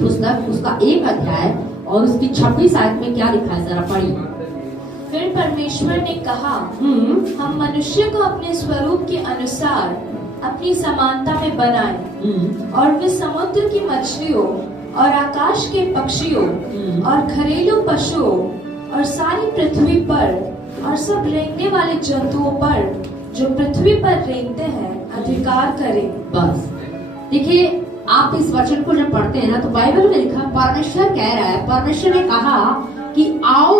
पुस्तक उसका 1 अध्याय और उसकी 26 आयत में क्या लिखा है, जरा पढ़िए। फिर परमेश्वर ने कहा, हम मनुष्य को अपने स्वरूप के अनुसार अपनी समानता में बनाएं, और वे समुद्र की मछलियों और आकाश के पक्षियों और घरेलू पशुओं और सारी पृथ्वी पर और सब रेंगने वाले जंतुओं पर जो पृथ्वी पर रेंगते हैं अधिकार करें। बस देखिए, आप इस वचन को जब पढ़ते हैं ना तो बाइबल में लिखा, परमेश्वर कह रहा है, परमेश्वर ने कहा कि आओ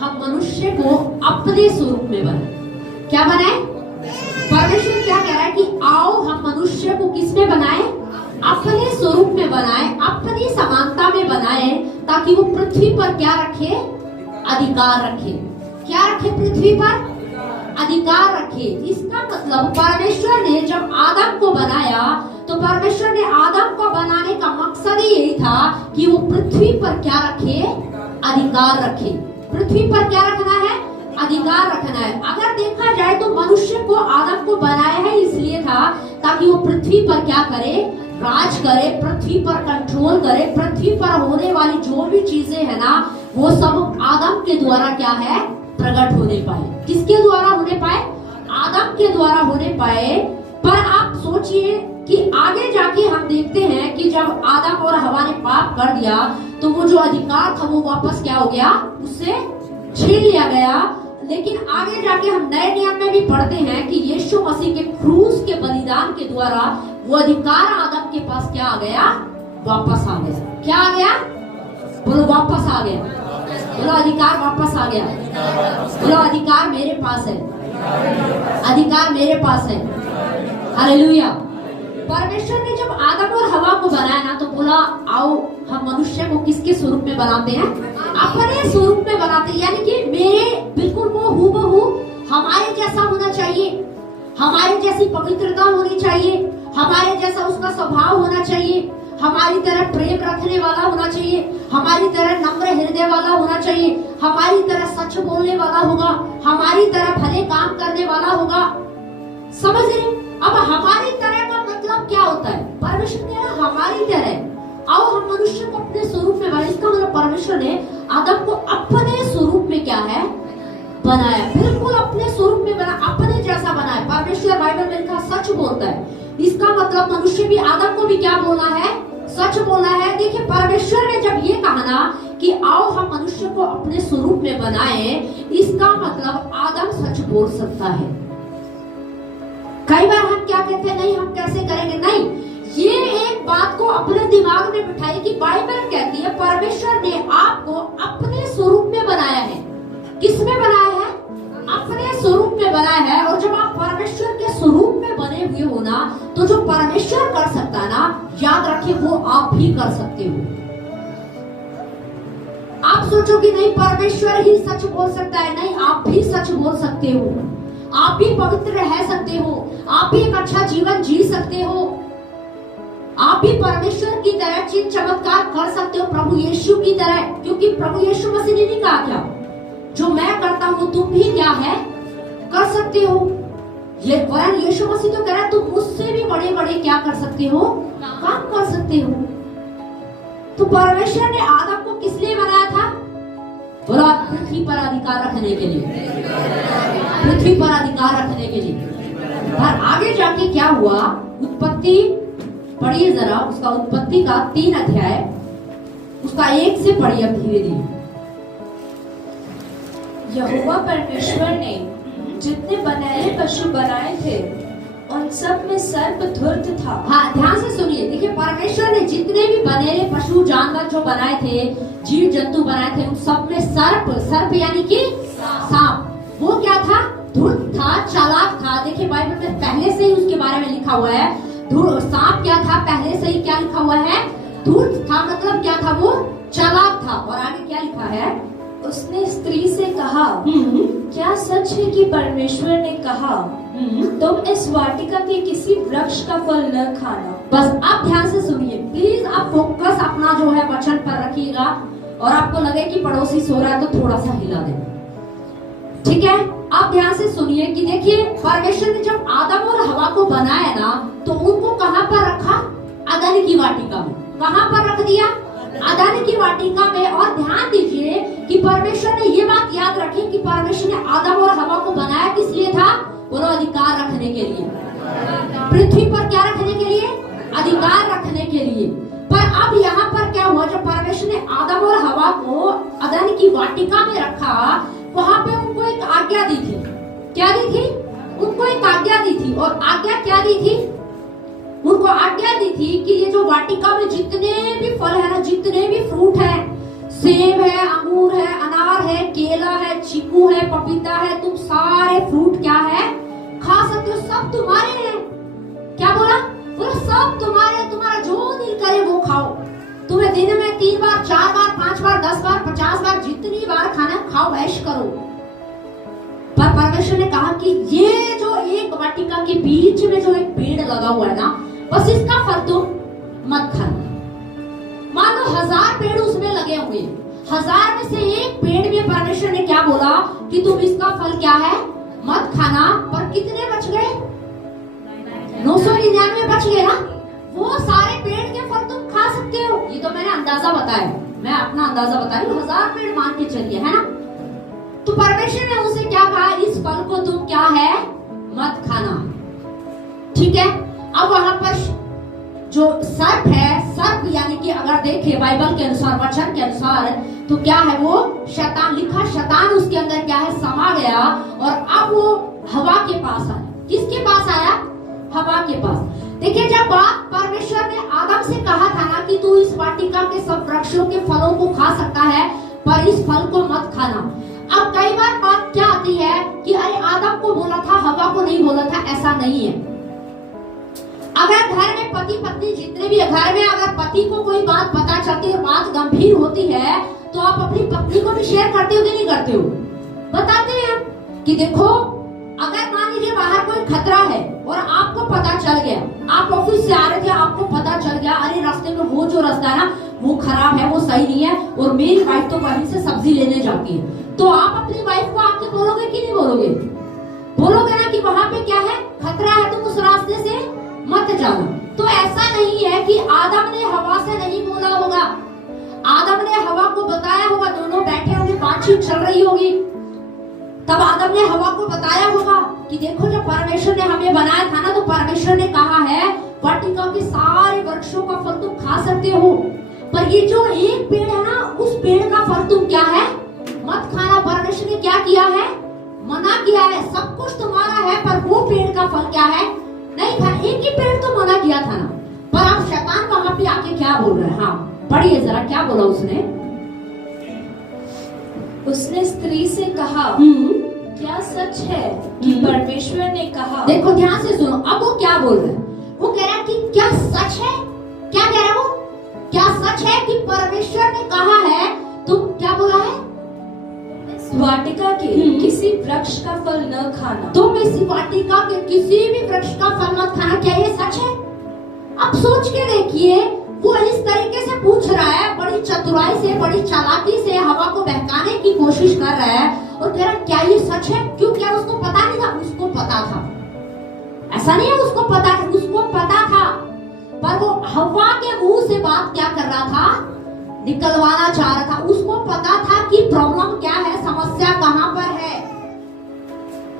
हम मनुष्य को अपने स्वरूप में बनाए। क्या बनाए? परमेश्वर क्या कह रहा है कि आओ हम मनुष्य को किस में बनाए? अपने स्वरूप में बनाए, अपनी समानता में बनाए, ताकि वो पृथ्वी पर क्या रखे? अधिकार रखे। क्या रखे? पृथ्वी पर अधिकार रखे। इसका मतलब परमेश्वर ने जब आदम को बनाया तो परमेश्वर ने आदम को बनाने का मकसद ही यही था कि वो पृथ्वी पर क्या रखे? अधिकार रखे। पृथ्वी पर क्या रखना है? अधिकार रखना है। अगर देखा जाए तो मनुष्य को आदम को बनाया है इसलिए था ताकि वो पृथ्वी पर क्या करे? राज करे, पृथ्वी पर कंट्रोल करे। पृथ्वी पर होने वाली जो भी चीजें है ना, वो सब आदम के द्वारा क्या है? प्रकट होने पाए। किसके द्वारा होने पाए? आदम के द्वारा होने पाए। पर आप सोचिए कि आगे जाके हम देखते हैं कि जब आदम और हवा ने पाप कर दिया तो वो जो अधिकार था वो वापस क्या हो गया? उससे छीन लिया गया। लेकिन आगे जाके हम नए नियम में भी पढ़ते हैं कि यीशु मसीह के क्रूस के बलिदान के द्वारा वो अधिकार आदम के पास क्या आ गया? वापस आ गया। क्या आ गया? बोलो, वापस आ गया। बोलो, अधिकार वापस आ गया। बोलो, अधिकार मेरे पास है। अधिकार मेरे पास है। हालेलुया। परमेश्वर ने जब आदम और हवा को बनाया ना तो बोला, आओ हम मनुष्य को किसके स्वरूप में बनाते हैं? अपने स्वरूप में बनाते हैं। यानी कि मेरे बिल्कुल वो हूबहू हमारे जैसा होना चाहिए, हमारे जैसी पवित्रता होनी चाहिए, हमारे जैसा उसका स्वभाव होना चाहिए, हमारी तरह प्रेम रखने वाला होना चाहिए, हमारी तरह नम्र हृदय वाला होना चाहिए, हमारी तरह सच बोलने वाला होगा, हमारी तरह भले काम करने वाला होगा। समझ रहे? अब हमारी तरह का मतलब क्या होता है? परमेश्वर ने हमारी तरह आओ हम मनुष्य को अपने स्वरूप में बनाए। इसका मतलब परमेश्वर ने आदम को अपने स्वरूप में क्या है? बनाया। बिल्कुल अपने स्वरूप में बना, अपने जैसा बनाया। परमेश्वर बाइबल में लिखा सच बोलता है। इसका मतलब मनुष्य भी आदम को भी क्या बोलना है? सच बोलना है। देखिए, परमेश्वर ने जब ये कहा ना कि आओ हम मनुष्य को अपने स्वरूप में बनाए, इसका मतलब आदम सच बोल सकता है। कई बार हम क्या कहते हैं, नहीं हम कैसे करेंगे? नहीं, ये एक बात को अपने दिमाग में बिठाइए कि बाइबल कहती है परमेश्वर ने आपको अपने स्वरूप में बनाया है। किस में बनाया है? अपने स्वरूप में बनाया है। और जब आप परमेश्वर के स्वरूप में बने हुए हो ना, तो जो परमेश्वर कर सकता है ना, याद रखिए वो आप भी कर सकते हो। आप सोचो कि नहीं परमेश्वर ही सच बोल सकता है, नहीं, आप भी सच बोल सकते हो, आप भी पवित्र रह सकते हो, आप भी एक अच्छा जीवन जी सकते हो, आप भी परमेश्वर की तरह चिन्ह चमत्कार कर सकते हो, प्रभु यीशु की तरह। क्योंकि प्रभु यीशु मसीह ने नहीं कहा क्या, जो मैं करता हूँ तुम भी क्या है? कर सकते हो। ये वरन यीशु मसीह तो कह रहा है तुम मुझसे भी बड़े बड़े क्या कर सकते हो? काम कर सकते हो। तो परमेश्वर ने आदम को किस लिए बनाया था? बोला, पृथ्वी पर अधिकार रखने के लिए। पृथ्वी पर अधिकार रखने के लिए। और आगे जाके क्या हुआ? उत्पत्ति पढ़िए जरा, उसका उत्पत्ति का 3 अध्याय, उसका 1 से पढ़िए धीरे धीरे। यहोवा परमेश्वर ने जितने बनैले पशु बनाए थे उन सब में सर्प धूर्त था। हाँ, ध्यान से सुनिए। देखिए, परमेश्वर ने जितने भी बनेले पशु जानवर जो बनाए थे, जीव जंतु बनाए थे, उन सब में सर्प यानी कि सांप, वो क्या था? धूर्त था, चालाक था। देखिए, बाइबल में पहले से ही उसके बारे में लिखा हुआ है। सांप क्या था? पहले से ही क्या लिखा हुआ है? धूर्त था। मतलब क्या था? वो चालाक था। और आगे क्या लिखा है? उसने स्त्री से कहा, क्या सच है कि परमेश्वर ने कहा तुम इस वाटिका के किसी वृक्ष का फल न खाना? बस आप ध्यान से सुनिए प्लीज। आप फोकस अपना जो है वचन पर रखिएगा। और आपको लगे कि पड़ोसी सो रहा है तो थोड़ा सा हिला देना, ठीक है? आप ध्यान से सुनिए कि देखिए, परमेश्वर ने जब आदम और हवा को बनाया ना, तो उनको कहाँ पर रखा? अदन की वाटिका में। कहाँ पर रख दिया? अदन की वाटिका में। और ध्यान दीजिए कि परमेश्वर ने ये बात याद रखी कि परमेश्वर ने आदम और हवा को बनाया किस लिए था? बोलो, अधिकार रखने के लिए। पृथ्वी पर क्या रखने के लिए? अधिकार रखने के लिए। पर अब यहाँ पर क्या हुआ? जब परमेश्वर ने आदम और हवा को अदन की वाटिका में रखा, वहां पे उनको एक आज्ञा दी थी। क्या दी थी? उनको एक आज्ञा दी थी। और आज्ञा क्या दी थी? उनको आज्ञा दी थी कि ये जो वाटिका में जितने भी फल है ना, जितने भी फ्रूट है, सेब है, अंगूर है, अनार है, केला है, चीकू है, पपीता है, तुम सारे फ्रूट क्या है खा सकते हो, सब तुम्हारे हैं। क्या बोला? बोला सब तुम्हारे, तुम्हारा जो दिल करे वो खाओ। तुम्हें दिन में 3 बार, 4 बार, 5 बार, 10 बार, 50 बार, जितनी बार खाना खाओ, ऐश करो। पर परमेश्वर ने कहा कि ये जो एक वाटिका के बीच में जो एक पेड़ लगा हुआ है ना, बस इसका फल तुम मत खाना। मान लो 1000 पेड़ उसमें लगे हुए, 1000 में से एक पेड़ में परमेश्वर ने क्या बोला कि तुम इसका फल क्या है मत खाना। पर कितने बच गए? 999 बच गए ना। वो सारे पेड़ के फल तुम खा सकते हो। ये तो मैंने अंदाजा बताया, मैं अपना अंदाजा बताया, 1000 पेड़ मान के चलिए, है ना। तो परमेश्वर ने उसे क्या कहा? इस फल को तुम क्या है मत खाना। ठीक है। अब वहां पर जो सर्प है, सर्प यानी कि अगर देखें बाइबल के अनुसार, वचन के अनुसार, तो क्या है वो? शैतान। लिखा शैतान उसके अंदर क्या है? समा गया। और अब वो हवा के पास आया। किसके पास आया? हवा के पास। देखिए, जब बात परमेश्वर ने आदम से कहा था ना कि तू इस वाटिका के सब वृक्षों के फलों को खा सकता है, पर इस फल को मत खाना। अब कई बार बात क्या आती है कि अरे आदम को बोला था, हवा को नहीं बोला था। ऐसा नहीं है। अगर घर में पति पत्नी जितने भी घर में, अगर पति को कोई बात पता चलती है, बात गंभीर होती है, तो आप अपनी पत्नी को भी शेयर करते हो कि नहीं करते हो? बताते हैं कि देखो, अगर मान लीजिए बाहर कोई खतरा है और आपको पता चल गया, आप ऑफिस से आ रहे थे, आपको पता चल गया अरे रास्ते में वो जो रास्ता है ना वो खराब है, वो सही नहीं है, और मेरी वाइफ तो वहीं से सब्जी लेने जाती है, तो आप अपनी वाइफ को आके बोलोगे कि नहीं बोलोगे? बोलोगे ना कि वहां पे क्या है, खतरा है, तुम उस रास्ते से मत जाओ। तो ऐसा नहीं है कि आदम ने हवा से नहीं बोला होगा, आदम ने हवा को बताया होगा, दोनों बैठे होंगे, बातचीत चल रही होगी, तब आदम ने हवा को बताया होगा कि देखो जब परमेश्वर ने हमें बनाया था ना, तो परमेश्वर ने कहा है वाटिका के सारे वृक्षों का फल तुम खा सकते हो, पर ये जो एक पेड़ है ना, उस पेड़ का फल तुम क्या है मत खाना। परमेश्वर ने क्या किया है? मना किया है। सब कुछ तुम्हारा है, पर वो पेड़ का फल क्या है नहीं खाना। एक ही पेड़ तो मना किया था ना। पर अब शैतान वहां पे आके क्या बोल रहा है? हाँ पढ़िए जरा, क्या बोला उसने? उसने स्त्री से कहा, क्या सच है कि परमेश्वर ने कहा? देखो ध्यान से सुनो, अब वो क्या बोल रहा है? वो कह रहा है कि क्या सच है? क्या कह रहा है वो? क्या सच है कि परमेश्वर ने कहा है? तुम क्या बोला है? वाटिका के किसी वृक्ष का फल न खाना। तुम इस वाटिका के किसी भी वृक्ष का फल मत खाना। क्या ये सच है? अब सोच के देखिए, वो इस तरीके से पूछ रहा है, बड़ी चतुराई से, बड़ी चालाकी से हवा को बहकाने की कोशिश कर रहा है और कह रहा है क्या ये सच है? क्यों? क्या उसको पता नहीं था? उसको पता था। ऐसा नहीं है उसको पता, उसको पता था, पर वो हवा के मुंह से बात क्या कर रहा था? निकलवाना चाह रहा था। उसको पता था कि प्रॉब्लम क्या है, समस्या कहां पर है,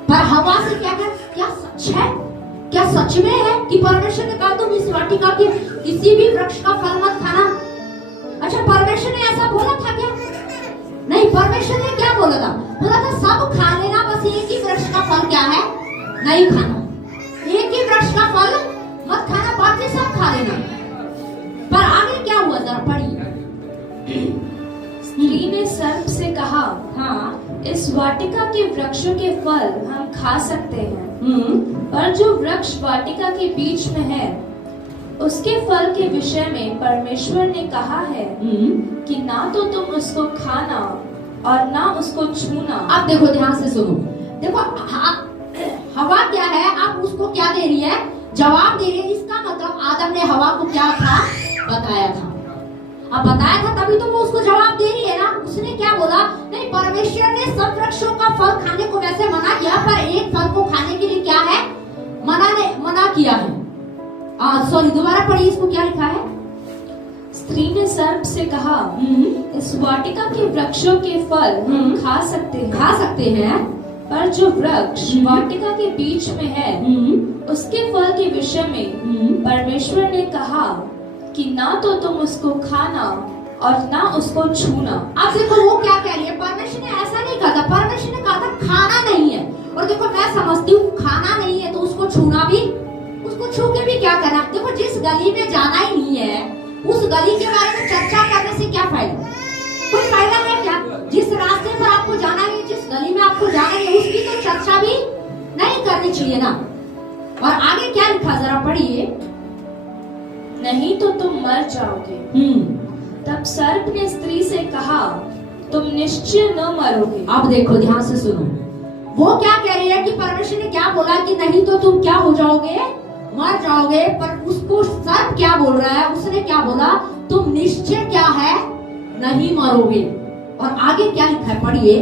पर हवा से क्या कर, क्या सच है? क्या सच में है कि परमेश्वर ने कहा तुम इस वाटिका के किसी भी वृक्ष का फल मत खाना? अच्छा, परमेश्वर ने ऐसा बोला था क्या? नहीं, परमेश्वर ने क्या बोला था? बोला था सब खा लेना, बस एक ही वृक्ष का फल क्या है नहीं खाना। एक ही वृक्ष का फल मत खाना, बाकी सब खा लेना। पर आगे क्या हुआ जरा पढ़िए। स्त्री ने सर्प से कहा, हाँ, इस वाटिका के वृक्षों के फल हम खा सकते हैं, पर जो वृक्ष वाटिका के बीच में है उसके फल के विषय में परमेश्वर ने कहा है कि ना तो तुम उसको खाना और ना उसको छूना। अब देखो ध्यान से सुनो, देखो हवा क्या है, अब उसको क्या दे रही है? जवाब दे रही है। इसका मतलब आदम ने हवा को क्या था? बताया था। अब बताया था तभी तो वो उसको जवाब दे रही है ना। उसने क्या बोला? नहीं, परमेश्वर ने सब वृक्षों का फल खाने को वैसे मना किया, पर एक फल को खाने के लिए क्या है मना किया है। सॉरी, दोबारा पढ़िए, इसको क्या लिखा है? स्त्री ने सर्प से कहा, इस वाटिका के वृक्षों के फल हम खा सकते हैं, पर जो वृक्ष वाटिका के बीच में है उसके फल के विषय में परमेश्वर ने कहा कि ना तो तुम उसको खाना और ना उसको छूना। अब देखो वो क्या कह रही है, परमेश्वर ने ऐसा नहीं कहा था, परमेश्वर ने कहा था खाना नहीं है। और देखो मैं समझती हूँ खाना नहीं है तो उसको छूना भी, उसको छू के भी क्या करना। देखो जिस गली में जाना ही नहीं है उस गली के बारे में चर्चा करने से क्या फायदा, कोई फायदा है क्या। जिस रास्ते पर आपको जाना है, जिस गली में आपको जाना है, उसकी तो चर्चा भी नहीं करनी चाहिए ना। और आगे क्या लिखा जरा पढ़िए, नहीं तो तुम मर जाओगे। तब सर्प ने स्त्री से कहा, तुम निश्चय न मरोगे। अब देखो ध्यान से सुनो, वो क्या कह रही है कि परमेश्वर ने क्या बोला कि नहीं तो तुम क्या हो जाओगे, मर जाओगे। पर उसको सर्प क्या बोल रहा है, उसने क्या बोला, तुम निश्चय क्या है, नहीं मरोगे। और आगे क्या लिखा है पढ़िए,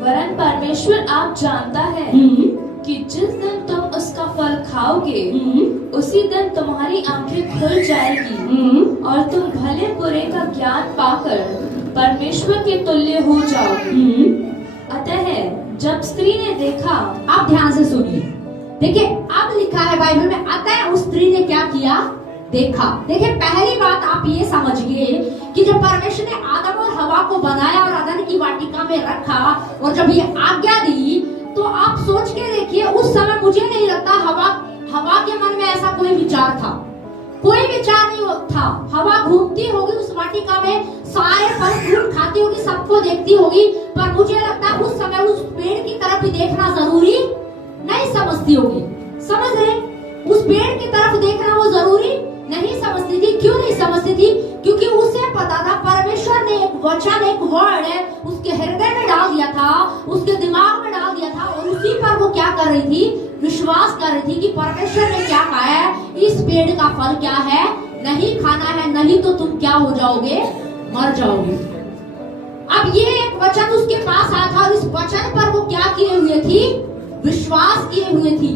वरन परमेश्वर आप जानता है कि जिस दिन तुम उसका फल खाओगे उसी दिन तुम्हारी आंखें खुल जाएगी और तुम भले बुरे का ज्ञान पाकर परमेश्वर के तुल्य हो जाओगे। अतः जब स्त्री ने देखा, आप ध्यान से सुनिए, देखिए अब लिखा है बाइबल में, अतः उस स्त्री ने क्या किया, देखा। देखिए पहली बात आप ये समझिए कि जब परमेश्वर ने आदम और हवा को बनाया और अदन की वाटिका में रखा और जब ये आज्ञा दी, तो आप सोच के देखिए उस समय मुझे नहीं लगता हवा के मन में ऐसा कोई विचार था, कोई विचार नहीं था। हवा घूमती होगी उस वाटिका में, सारे फल फ्रूट खाती होगी, सबको देखती होगी, पर मुझे लगता है उस समय उस पेड़ की तरफ भी देखना जरूरी नहीं समझती होगी। समझ रहे, उस पेड़ की तरफ देखना वो जरूरी नहीं समझती थी। क्यों नहीं समझती थी, क्योंकि उसे पता था परमेश्वर ने एक वचन, एक वर्ड है उसके हृदय में डाल दिया था, उसके दिमाग में डाल दिया था, और उसी पर वो क्या कर रही थी, विश्वास कर रही थी कि परमेश्वर ने क्या कहा है, इस पेड़ का फल क्या है, नहीं खाना है, नहीं तो तुम क्या हो जाओगे, मर जाओगे। अब ये एक वचन उसके पास आया था और इस वचन पर वो क्या किए हुए थी, विश्वास किए हुए थी।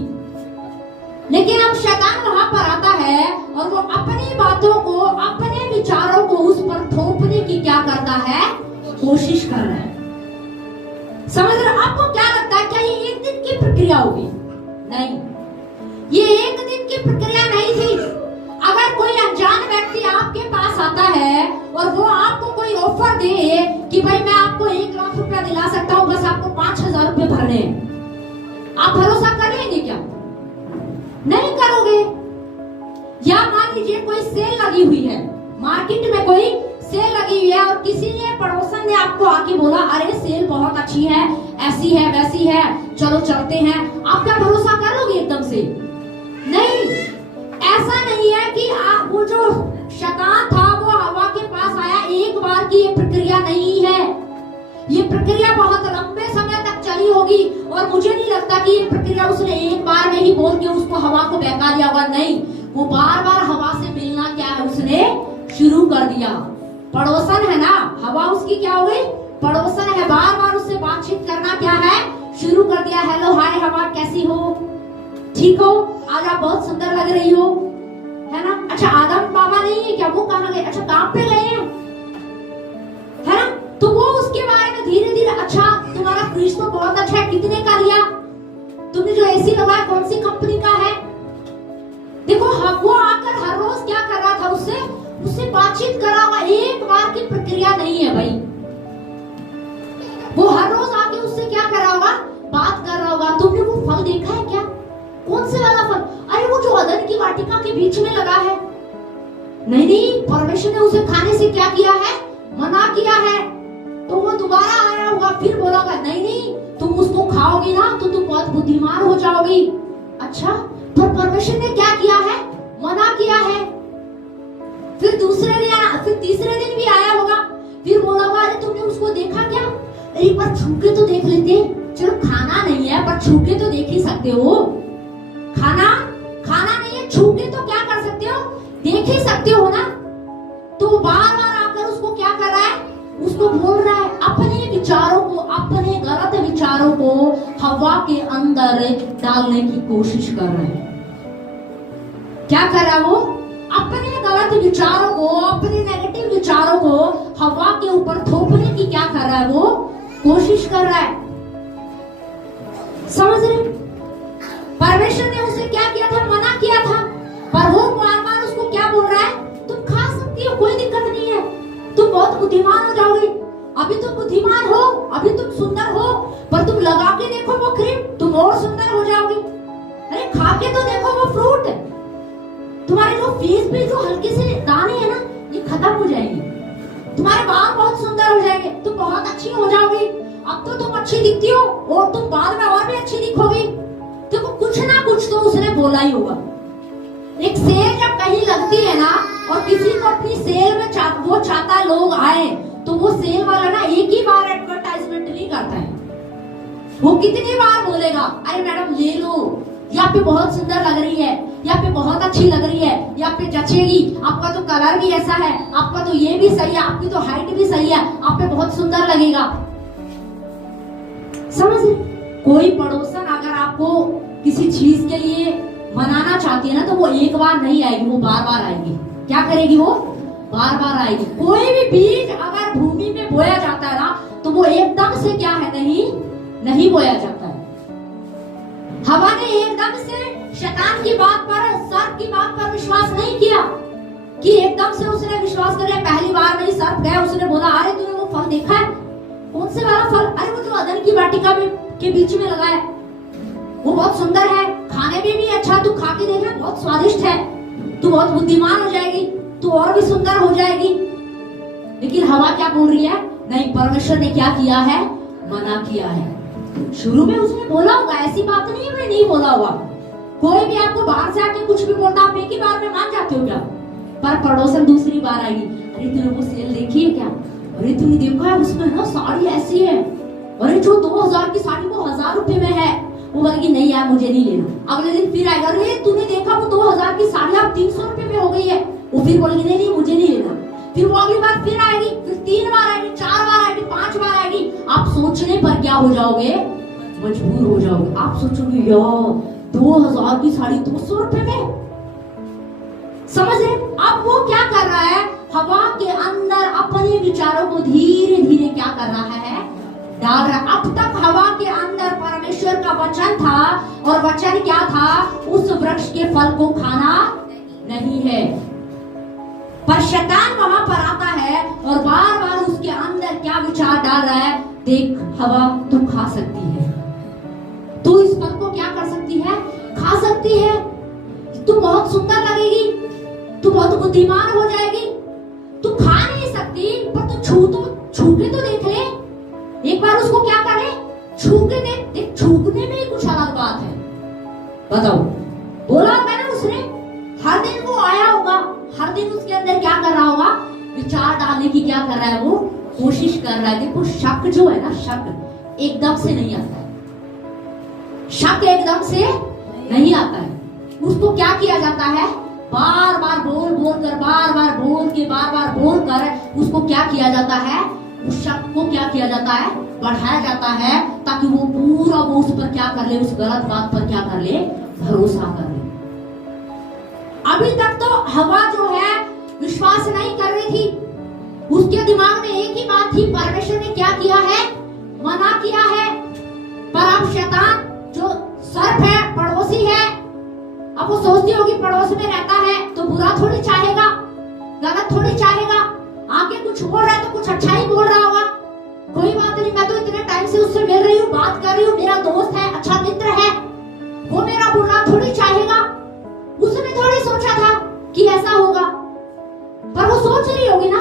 लेकिन अब शैतान वहां पर आता है और वो अपनी बातों को, अपने विचारों को उस पर थोपने की क्या करता है, कोशिश कर रहा है। समझ रहे, आपको क्या लगता है, क्या ये एक दिन की प्रक्रिया होगी? नहीं, ये एक दिन की प्रक्रिया नहीं थी। अगर कोई अनजान व्यक्ति आपके पास आता है और वो आपको कोई ऑफर दे कि भाई मैं आपको 1 लाख रुपया दिला सकता हूँ, बस आपको 5,000 रुपए भरने हैं, आप भरोसा कर लेंगे क्या? नहीं करोगे। या मान लीजिए कोई सेल लगी हुई है, मार्केट में कोई सेल लगी हुई है और किसी ने, पड़ोसन ने आपको आके बोला, अरे सेल बहुत अच्छी है, ऐसी है वैसी है, चलो चलते हैं, आप क्या भरोसा करोगे एकदम से? नहीं। ऐसा नहीं है कि वो जो शैतान था वो हवा के पास आया एक बार की, ये प्रक्रिया नहीं है। ये प्रक्रिया बहुत लंबे समय तक चली होगी और मुझे नहीं लगता कि ये प्रक्रिया उसने एक बार में ही बोल के उसको हवा को बहका दिया होगा। नहीं, वो बार बार हवा से मिलना क्या है, उसने शुरू कर दिया। पड़ोसन है ना, हवा उसकी क्या हो गई, पड़ोसन है, बार बार उससे बातचीत करना क्या है, शुरू कर दिया। हेलो हाय हवा, कैसी हो, ठीक हो, आज आप बहुत सुंदर लग रही हो, है ना। अच्छा आदम बाबा नहीं है क्या, वो कहाँ गए, अच्छा काम पे गए हैं, है ना। तो वो उसके बारे में धीरे धीरे, अच्छा तुम्हारा फ्रिज तो बहुत अच्छा है, कितने का लिया, तुमने जो एसी लगाया कौन सी कंपनी का है। देखो वो आकर हर रोज क्या कर रहा था, उससे बातचीत कर रहा होगा, एक बार की प्रक्रिया नहीं है भाई। वो हर रोज आके उससे क्या कर रहा होगा, बात कर रहा होगा। तुमने वो फल देखा है क्या, कौन से वाला फल, अरे वो जो अदन की वाटिका के बीच में लगा है। नहीं, परमेश्वर ने उसे खाने से क्या किया है, मना किया है। तो वो दोबारा आया होगा, फिर बोला नहीं तुम उसको खाओगी ना तो तुम बहुत बुद्धिमान हो जाओगी। अच्छा, पर परमेश्वर ने क्या किया है, मना किया है। फिर दूसरे दिन आया, फिर तीसरे दिन भी आया होगा, फिर बोला होगा, अरे तुमने उसको देखा क्या, एक बार छू के तो देख लेते, चलो खाना नहीं है पर छू के तो देख ही सकते हो। खाना नहीं है, छू के तो क्या कर सकते हो, देख ही सकते हो ना। तो बार बार आकर उसको क्या कर रहा है, उसको बोल रहा है, अपने विचारों को, अपने गलत विचारों को हवा के अंदर डालने की कोशिश कर रहा है। क्या कर रहा है वो, अपने गलत विचारों को, अपने नेगेटिव विचारों को हवा के ऊपर थोपने की क्या कर रहा है, वो कोशिश कर रहा है। समझ रहे? परमेश्वर ने उसे क्या किया था, मना किया था, पर वो बार बार उसको क्या बोल रहा है, तुम खा सकती हो, कोई दिक्कत नहीं है, तुम बहुत बुद्धिमान हो जाओगी, अभी तुम बुद्धिमान हो, अभी तुम सुंदर हो, पर तुम लगा के देखो वो क्रीम, तुम और सुंदर हो जाओगी। अरे खा के तो देखो वो फ्रूट, तुम्हारे जो फेस पे जो हल्के से दाने है ना, ये खत्म हो जाएंगे, तुम्हारे बाल बहुत सुंदर हो जाएंगे, तुम बहुत अच्छी हो जाओगी। अब तो तुम अच्छी दिखती हो और तुम बाद में और भी अच्छी दिखोगी। देखो कुछ ना कुछ तो उसने बोला ही होगा। एक सेल जब कहीं लगती है ना, और किसी को अपनी सेल में वो चाहता लोग आए, तो वो सेल वाला ना एक ही बार एडवर्टाइजमेंट नहीं करता है, वो कितनी बार बोलेगा, अरे मैडम ले लो, यहाँ पे बहुत सुंदर लग रही है, यहाँ पे बहुत अच्छी लग रही है, यहाँ पे जचेगी, आपका तो कलर भी ऐसा है, आपका तो ये भी सही है, आपकी तो हाइट भी सही है, आप पे बहुत सुंदर लगेगा। समझ? कोई पड़ोसन अगर आपको किसी चीज के लिए मनाना चाहती है ना, तो वो एक बार नहीं आएगी, वो बार बार आएगी। क्या करेगी वो? बार बार आएगी। कोई भी बीज अगर भूमि में बोया जाता है ना, तो वो एकदम से क्या है, नहीं बोया जाता है। हवा ने एकदम से शैतान की बात पर, सर्प की बात पर विश्वास नहीं किया कि एकदम से उसने विश्वास कर लिया। पहली बार नहीं सर्प गया, उसने बोला, अरे तूने वो फल देखा है? कौन से वाला फल? अरे वो जो अदन की वाटिका में के बीच में लगा है, वो बहुत सुंदर है, खाने में भी अच्छा, तू खा के देखना, बहुत स्वादिष्ट है, तू बहुत बुद्धिमान हो जाएगी, तू और भी सुंदर हो जाएगी। लेकिन हवा क्या बोल रही है? नहीं, परमेश्वर ने क्या किया है? मना किया है। शुरू में उसने बोला होगा, ऐसी बात नहीं है नहीं बोला होगा। कोई भी आपको बाहर से आके कुछ भी बोलता, आप एक ही बार में मान जाते हो क्या? पर पड़ोसन दूसरी बार आएगी, अरे तूने वो सेल देखी है क्या? अरे तूने देखा है उसमें ना साड़ी ऐसी है, अरे जो 2000 की साड़ी वो 1000 रुपए में है। वो बोलेगी नहीं यार मुझे नहीं लेना। अगले दिन फिर आएगा, अरे तूने देखा वो 2000 की साड़ी अब 300 रुपए में हो गई है। वो फिर बोलेगी नहीं मुझे नहीं लेना। फिर वो अगली बार फिर आएगी, फिर 3 बार आएगी, 4 बार आएगी, 5 बार आएगी। आप सोचने पर क्या हो जाओगे? मजबूर हो जाओगे। आप सोचोगे यार 2000 की साड़ी 200 रुपए में। समझ रहे? अब वो क्या कर रहा है? हवा के अंदर अपने विचारों को धीरे धीरे क्या कर रहा है? डाल रहा है। अब तक हवा के अंदर परमेश्वर का वचन था, और वचन क्या था? उस वृक्ष के फल को खाना नहीं है। पर शैतान वहां पर आता है और बार बार उसके अंदर क्या विचार डाल रहा है? देख हवा, तू खा सकती है, तू इस फल को क्या कर सकती है? खा सकती है, तू बहुत सुंदर लगेगी, तू बहुत बुद्धिमान हो जाएगी। तू खा नहीं सकती, पर तू छू के तो देख ले। एक बार उसको क्या करे? छू के देख। छूने में ही कुछ अलग बात है। बताओ, बोला होगा ना उसने, हर दिन वो आया होगा, हर दिन उसके अंदर क्या कर रहा होगा? विचार डालने की क्या कर रहा है? वो कोशिश कर रहा है। देखो शक जो है ना, शक एकदम से नहीं आता है, शक एकदम से नहीं आता है। उसको क्या किया जाता है? बार बार बोल कर, बार बार बोल कर उसको क्या किया जाता है? उस शक को क्या किया जाता है? बढ़ाया जाता है, ताकि वो पूरा वो उस पर क्या कर ले? उस गलत बात पर क्या कर ले? भरोसा कर ले। अभी तक तो हवा जो है विश्वास नहीं कर रही थी, उसके दिमाग में एक ही बात थी, परमेश्वर ने क्या किया है? मना किया है। पर अब शैतान जो सर्प है, पड़ोसी है, अब वो सोचती होगी पड़ोस में रहता है तो बुरा थोड़ी चाहेगा, गलत थोड़ी चाहेगा, आके कुछ बोल रहा है तो कुछ अच्छा ही बोल रहा होगा। कोई बात नहीं, मैं तो इतने टाइम से उससे मिल रही हूँ, बात कर रही हूँ, मेरा दोस्त है, अच्छा मित्र है, वो मेरा बुरा थोड़ी चाहेगा। उसने थोड़ी सोचा था कि ऐसा होगा, पर वो सोच रही होगी ना,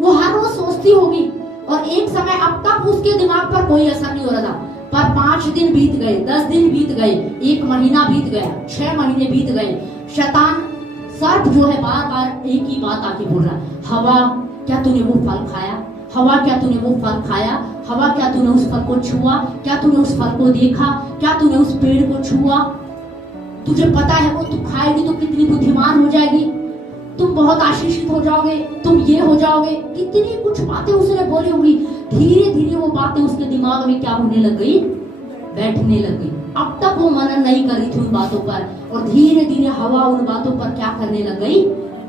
वो हर रोज सोचती होगी। और एक समय अब तक उसके दिमाग पर कोई असर नहीं हो रहा था, पर 5 दिन बीत गए, 10 दिन बीत गए, 1 महीना बीत गया, 6 महीने बीत गए। शैतान सर्प जो है बार बार एक ही बात आके बोल रहा है, हवा क्या तूने वो फल खाया? हवा क्या तूने वो फल खाया? हवा क्या तूने उस फल को छुआ? क्या तूने उस फल को देखा? क्या तूने उस पेड़ को छुआ? तुझे पता है वो तू खाएगी तो कितनी बुद्धिमान हो जाएगी, तुम बहुत आशीषित हो जाओगे, तुम ये हो जाओगे। कितनी कुछ बातें उसने बोली होगी। धीरे धीरे वो बातें उसके दिमाग में क्या होने लग गई? बैठने लग गई। अब तक वो मनन नहीं कर रही थी उन बातों पर, और धीरे धीरे हवा उन बातों पर क्या करने लग गई?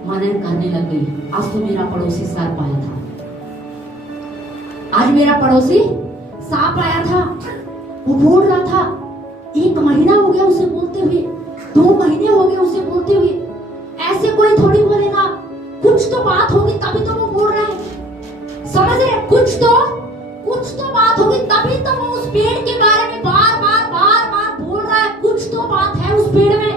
मनन करने लग गई। आज तो मेरा पड़ोसी सांप आया था, आज मेरा पड़ोसी सांप आया था, वो बोल रहा था, 1 महीना हो गया उसे बोलते हुए, 2 महीने हो गए उसे बोलते हुए, ऐसे कोई थोड़ी बोलेगा, कुछ तो बात होगी तभी तो वो बोल रहा है। समझ रहे? कुछ तो बात होगी तभी तो वो उस पेड़ के बारे में बार बार बोल रहा है। कुछ तो बात है उस पेड़ में।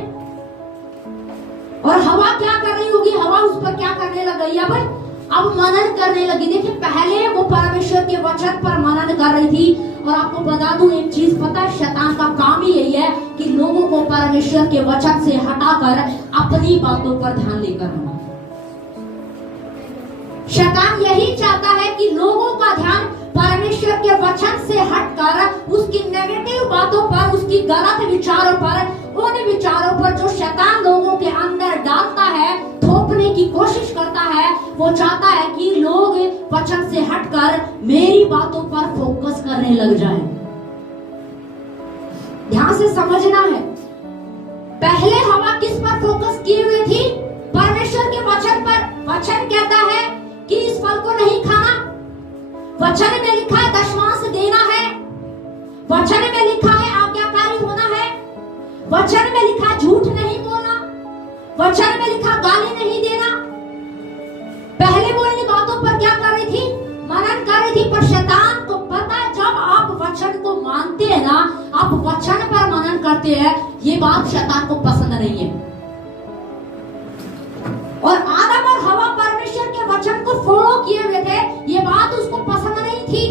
और हवा क्या कर रही होगी? हवा उस पर क्या करने लग गई? अब मनन करने लगी। देखिए, पहले वो परमेश्वर के वचन पर मनन कर रही थी। और आपको बता दूं एक चीज, पता है, शैतान का काम ही यही है कि लोगों को परमेश्वर के वचन से हटाकर अपनी बातों पर ध्यान लेकर आना। शैतान यही चाहता है कि लोगों का ध्यान परमेश्वर के वचन से हटकर उसकी नेगेटिव बातों पर, उसकी गलत विचारों पर, उन विचारों पर जो शैतान लोगों के अंदर डालता है, थोपने की कोशिश करता है। वो चाहता है कि लोग वचन से हटकर मेरी बातों पर फोकस करने लग जाएं। ध्यान से समझना है, पहले हवा किस पर फोकस किए हुए थी? परमेश्वर के वचन पर। वचन कहता है कि इस फल को नहीं खाना। वचन में लिखा है दशमांश देना है। वचन में लिखा है आज्ञाकारी होना है। वचन में लिखा झूठ नहीं बोलना। वचन में लिखा गाली नहीं देना। पहले वो इन बातों पर क्या कर रही थी? मनन कर रही थी। पर शैतान को पता है, जब आप वचन को मानते हैं ना, आप वचन पर मनन करते हैं, ये बात शैतान को पसंद नहीं है। और आदम और हवा परमेश्वर के वचन को फॉलो किए हुए थे, ये बात उसको पसंद नहीं थी।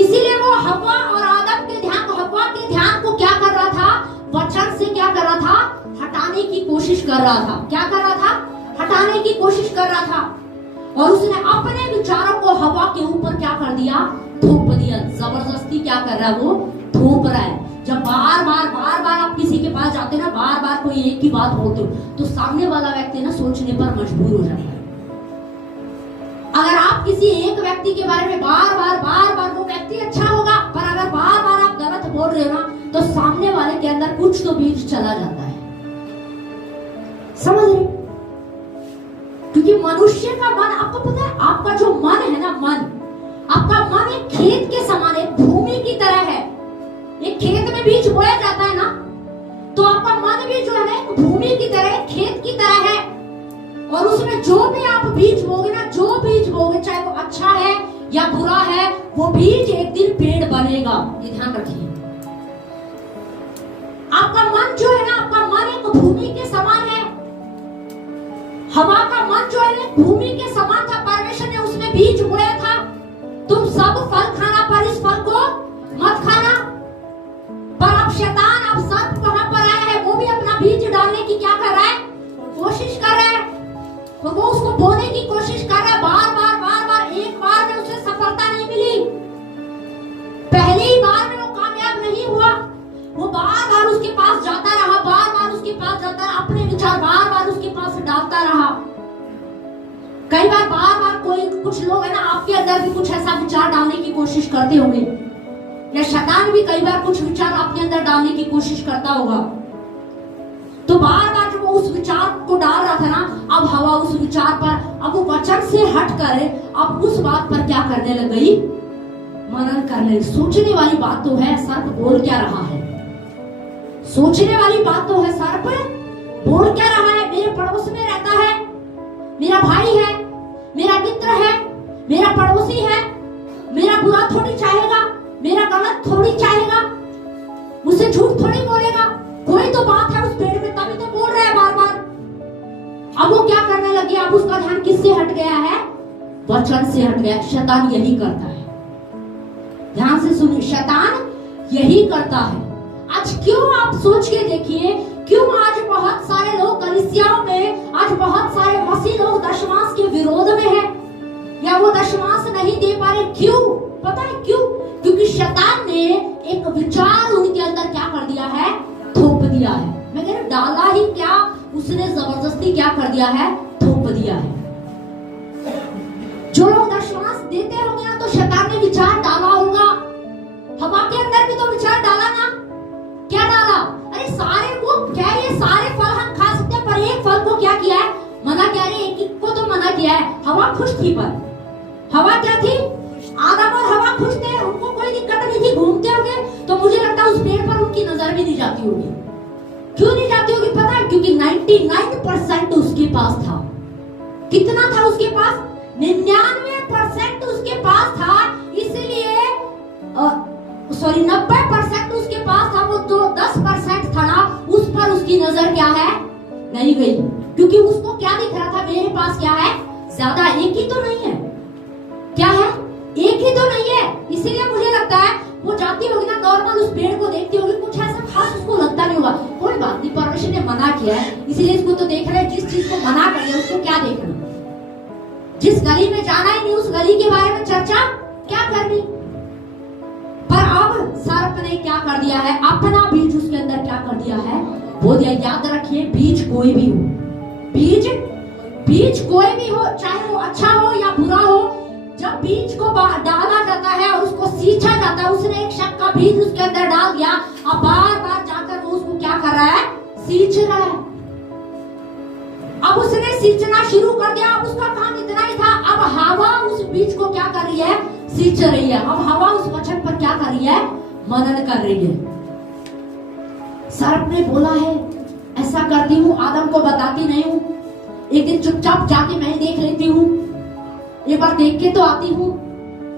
इसीलिए वो हवा और आदम के ध्यान को, हवा के ध्यान को क्या कर रहा था? वचन से क्या कर रहा था? हटाने की कोशिश कर रहा था। क्या कर रहा था? हटाने की कोशिश कर रहा था। और उसने अपने विचारों को हवा के ऊपर क्या कर दिया? थोप दिया। जबरदस्ती क्या कर रहा है? वो थोप रहा है। जब बार बार आप किसी के पास जाते हो ना, बार बार कोई एक ही बात बोलते हो, तो सामने वाला व्यक्ति ना सोचने पर मजबूर हो जाता है। अगर आप किसी एक व्यक्ति के बारे में बार बार वो व्यक्ति अच्छा होगा, पर अगर बार बार आप गलत बोल रहे हो ना, तो सामने वाले के अंदर कुछ तो बीज चला जाता है। समझ रहे? क्योंकि मनुष्य का मन, आपको पता है, आपका जो मन है ना, आपका मन एक खेत के समान है, भूमि की तरह है। एक खेत में बीज बोया जाता है ना, तो आपका मन भी जो है ना, एक भूमि की तरह, खेत की तरह है। और उसमें जो भी आप बीज बोगे ना, जो बीज बोगे, चाहे वो अच्छा है या बुरा है, वो बीज एक दिन पेड़ बनेगा। ये ध्यान रखिए। आपका मन जो है ना, आपका मन एक भूमि के समान है। हवा का मन जो है ना, भूमि के समान था। परमेश्वर ने उसमें बीज बोया था, तुम सब फल खाना, पर इस फल को मत खाना। पर अब शैतान, अब सर्प वहां पर आया है, वो भी अपना बीज डालने की क्या कर रहा है? कोशिश कर रहा है। तो वो उसको बोने की कोशिश कर रहा है, बार बार। एक बार में उसे सफलता नहीं मिली, पहली बार में वो कामयाब नहीं हुआ। वो बार बार उसके पास जाता रहा, बार बार उसके पास जाता रहा, अपने विचार बार बार उसके पास डालता रहा। कई बार कोई, कुछ लोग है ना, आपके अंदर भी कुछ ऐसा विचार डालने की कोशिश करते होंगे, या शैतान भी कई बार कुछ विचार आपके अंदर डालने की कोशिश करता होगा। तो बार बार जब वो उस विचार को डाल रहा था ना, अब हवा उस विचार पर, अब वो वचन से हटकर अब उस बात पर क्या करने लग गई? मनन करने। सोचने वाली बात तो है, सर्प बोल क्या रहा है? सोचने वाली बात तो है, सर्प बोल क्या रहा है? मेरे पड़ोस में रहता है, मेरा भाई है, मेरा मित्र है, मेरा पड़ोसी है, मेरा बुरा थोड़ी चाहेगा, मेरा गलत थोड़ी चाहेगा, मुझसे झूठ थोड़ी बोलेगा। कोई तो बात है उस पेड़ में, तभी तो बोल रहा है बार बार। अब वो क्या करने लग गया? अब उसका ध्यान किससे हट गया है? वचन से हट गया। शैतान यही करता है। ध्यान से सुनिए, शैतान यही करता है। आज क्यों, आप सोच के देखिए, क्यों आज बहुत सारे लोग कलीसियाओं में, आज बहुत सारे मसीह लोग दशमांश के विरोध में है, या वो दशमांश नहीं दे पा रहे। क्यों? पता है क्यों? क्योंकि शैतान ने एक विचार उनके अंदर क्या कर दिया है? थोप दिया है। मैं कह रही, डाला ही क्या, उसने जबरदस्ती क्या कर दिया है? थोप दिया है। जो लोग दशमांश देते होंगे ना, तो शैतान ने विचार डाला होगा। हवा के अंदर भी तो विचार डाला ना। क्या डाला? अरे सारे, वो क्या, ये सारे फल हम खा सकते हैं, पर एक फल को क्या किया है? दिया है। हवा खुश थी, पर हवा क्या थी? आदम और हवा खुश थे, उनको कोई दिक्कत नहीं थी, घूमते होंगे। तो मुझे लगता है उस पेड़ पर उनकी नजर भी नहीं जाती होगी। क्यों नहीं जाती होगी पता है? क्योंकि 99% उसके पास था। कितना था उसके पास? 99% उसके पास था। इसलिए 90% उसके पास था। वो जो 10% था ना, उस पर उसकी नजर क्या है? नहीं गई। क्योंकि उसको क्या दिख रहा था? मेरे पास क्या है? ज्यादा, एक ही तो नहीं है। क्या है? एक ही तो नहीं है। इसीलिए मुझे लगता है वो जाती होगी ना, नॉर्मल उस पेड़ को देखती होगी, कुछ ऐसा खास उसको लगता नहीं होगा। कोई बात नहीं, परमेश्वर ने मना किया है, इसीलिए इसको तो देख रहे हैं। जिस चीज को मना कर दिया उसको क्या देखना? जिस गली में जाना ही नहीं, उस गली के बारे में चर्चा क्या करनी? पर अब सर्प ने क्या कर दिया है? अपना बीज उसके अंदर क्या कर दिया है? वो दिया। याद रखिए, बीज कोई भी हो, बीज कोई भी हो, चाहे वो अच्छा हो या बुरा हो, जब बीज को डाला जाता है और उसको सींचा जाता है, उसने एक शक का बीज उसके अंदर डाल दिया, अब बार बार जाकर वो उसको क्या कर रहा है? सींच रहा है। अब उसने सींचना शुरू कर दिया। अब उसका काम इतना ही था। अब हवा उस बीज को क्या कर रही है? सींच रही है। अब हवा उस वचन पर क्या कर रही है? मनन कर रही है। सर्प ने बोला है, ऐसा करती हूँ, आदम को बताती नहीं हूँ, एक दिन चुपचाप जाके मैं देख लेती हूँ, एक बार देख के तो आती हूँ,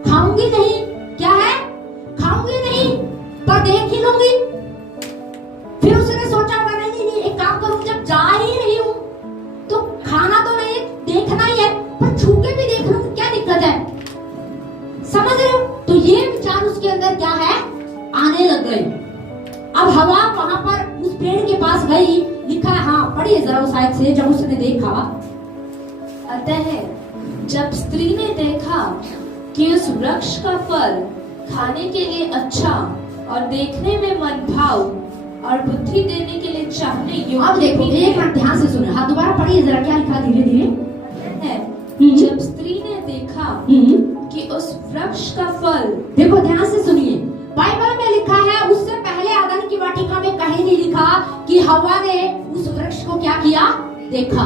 खाऊंगी नहीं। क्या है? खाऊंगी नहीं, पर देख ही लूंगी। फिर उसने सोचा होगा, नहीं, एक काम करूँ, जब जा ही रही हूँ तो खाना तो नहीं, देखना ही है, पर छू के भी देख लूंगी, क्या दिक्कत है? समझ रहे हो? तो ये विचार उसके अंदर क्या है? आने लग गए। अब हवा वहां पर उस पेड़ के पास गई। लिखा है, हाँ पढ़िए जरा उस आयत से। जब उसने देखा, अतः जब स्त्री ने देखा कि उस वृक्ष का फल खाने के लिए अच्छा और देखने में मनभाव और बुद्धि देने के लिए चाहने योग्य। अब देखो, एक मिनट ध्यान से सुनो। हाँ दोबारा पढ़िए जरा, क्या लिखा? धीरे धीरे है। जब स्त्री ने देखा कि उस वृक्ष का फल, देखो ध्यान से सुनिए, बाइबल में लिखा है, उससे पहले आदम की वाटिका में कहीं नहीं लिखा कि हवा ने उस वृक्ष को क्या किया? देखा।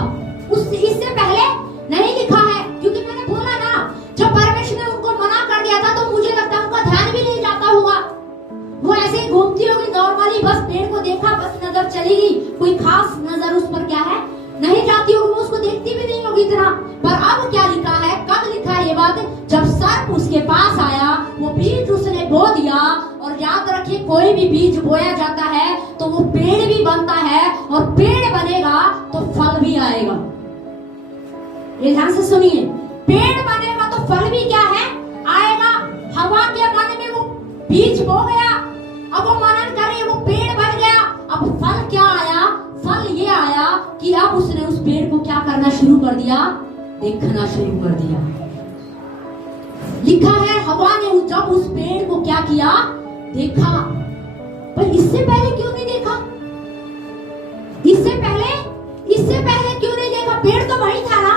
इससे पहले नहीं लिखा है। क्योंकि मैंने बोला ना, जब परमेश्वर ने उनको मना कर दिया था, तो मुझे लगता है उनका ध्यान भी नहीं जाता होगा। वो ऐसे ही घूमती होगी नॉर्मली, बस पेड़ को देखा, बस नजर चली गई, कोई खास नजर उस पर क्या है? नहीं जाती होगी, वो उसको देखती भी नहीं होगी इतना। पर अब क्या लिखा है? कब लिखा है ये बात? जब सर्प उसके पास आया, वो बीज उसने बो दिया। और याद रखिए, कोई भी बीज बोया जाता है तो वो पेड़ भी बनता है, और पेड़ बनेगा तो फल भी आएगा। ये ध्यान से सुनिए, पेड़ बनेगा तो फल भी क्या है? आएगा। हवा के मन में वो बीज बो गया, अब वो मनन करे, वो पेड़ बन गया। अब फल क्या आया? फल ये आया कि अब उसने उस पेड़ को क्या करना शुरू कर दिया? देखना शुरू कर दिया। लिखा है, हवा ने जब उस पेड़ को क्या किया? देखा। पर इससे पहले क्यों नहीं देखा? इससे पहले क्यों नहीं देखा? पेड़ तो वही था ना,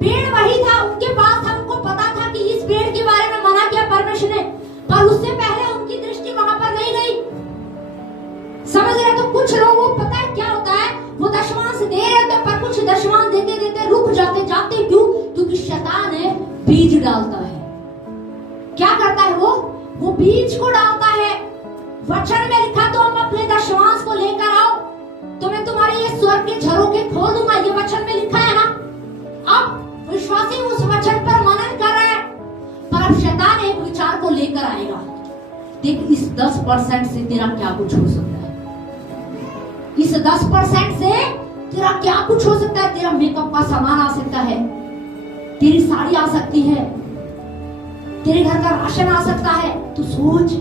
पेड़ वही था, उनके पास था, उनको पता था कि इस पेड़ के बारे में मना किया परमेश्वर ने, पर उससे पहले उनकी दृष्टि वहां पर नहीं गई। समझ रहे? तो कुछ लोगों को पता है क्या होता है, वो दशमांश दे रहे थे, पर कुछ दशमांश देते देते रुक जाते। क्यों? क्योंकि शैतान है, बीज डालता है। क्या करता है वो बीज को डालता है। वचन में लिखा, तो हम अपने दशमांश को लेकर आओ तो मैं तुम्हारे ये स्वर्ग के झरोखे खोल दूंगा। ये वचन में लिखा है ना। अब विश्वासी उस वचन पर मनन कर रहा है, पर अब शैतान एक विचार को लेकर आएगा। देख, इस 10% से तेरा क्या कुछ हो सकता है? इस 10% से तेरा क्या कुछ हो सकता है? तेरा मेकअप का सामान आ सकता है, तेरी साड़ी आ सकती है, तेरे घर का राशन आ सकता है। तो सोच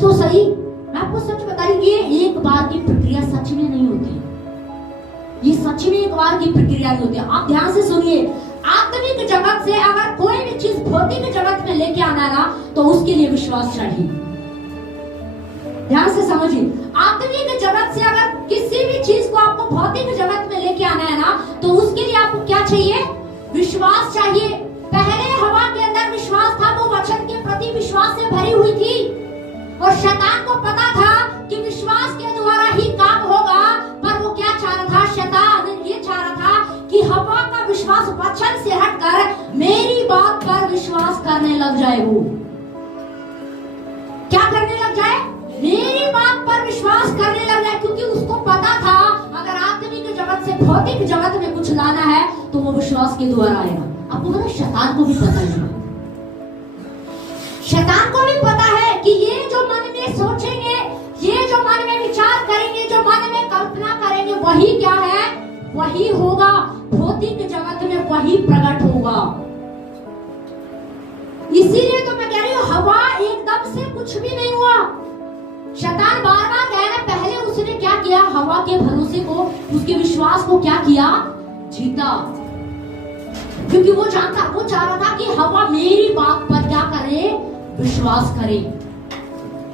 तो सही। मैं आपको सच बता रही, ये एक बार की प्रक्रिया सच में नहीं होती। ये सच में एक बार की प्रक्रिया नहीं होती। आप ध्यान से सुनिए, आत्मिक जगत से अगर कोई भी चीज भौतिक जगत में लेके आना है ना, तो उसके लिए विश्वास चाहिए। ध्यान से समझिए, आत्मिक जगत से अगर किसी भी चीज को आपको भौतिक जगत में लेके आना है ना, तो उसके लिए आपको क्या चाहिए? विश्वास चाहिए। पहले हवा के अंदर विश्वास था, वो वचन के प्रति विश्वास से भरी हुई थी, और शैतान को पता था कि विश्वास के द्वारा ही काम होगा। पर वो क्या चाह रहा था? शैतान ये चाह रहा था कि हवा का विश्वास बढ़ वचन से हटकर मेरी बात पर विश्वास करने लग जाए। वो क्या करने लग जाए? मेरी बात पर विश्वास करने लग जाए, क्योंकि उसको पता था अगर आत्मिक जगत से भौतिक जगत में कुछ लाना है तो वो विश्वास के द्वारा आएगा। आपको पता, शैतान को भी पता है, शैतान को भी पता है कि ये जो मन में सोचेंगे, ये जो मन में विचार करेंगे, जो मन में कल्पना करेंगे, वही क्या है? वही होगा, भौतिक जगत में वही प्रकट होगा। इसीलिए तो मैं कह रही हूँ, हवा एकदम से कुछ भी नहीं हुआ। शैतान बार बार कह रहा है, पहले उसने क्या किया? हवा के भरोसे को, उसके विश्वास को क्या किया? जीता। क्योंकि वो जानता, वो चाह रहा था कि हवा मेरी बात पर क्या करे? विश्वास करे।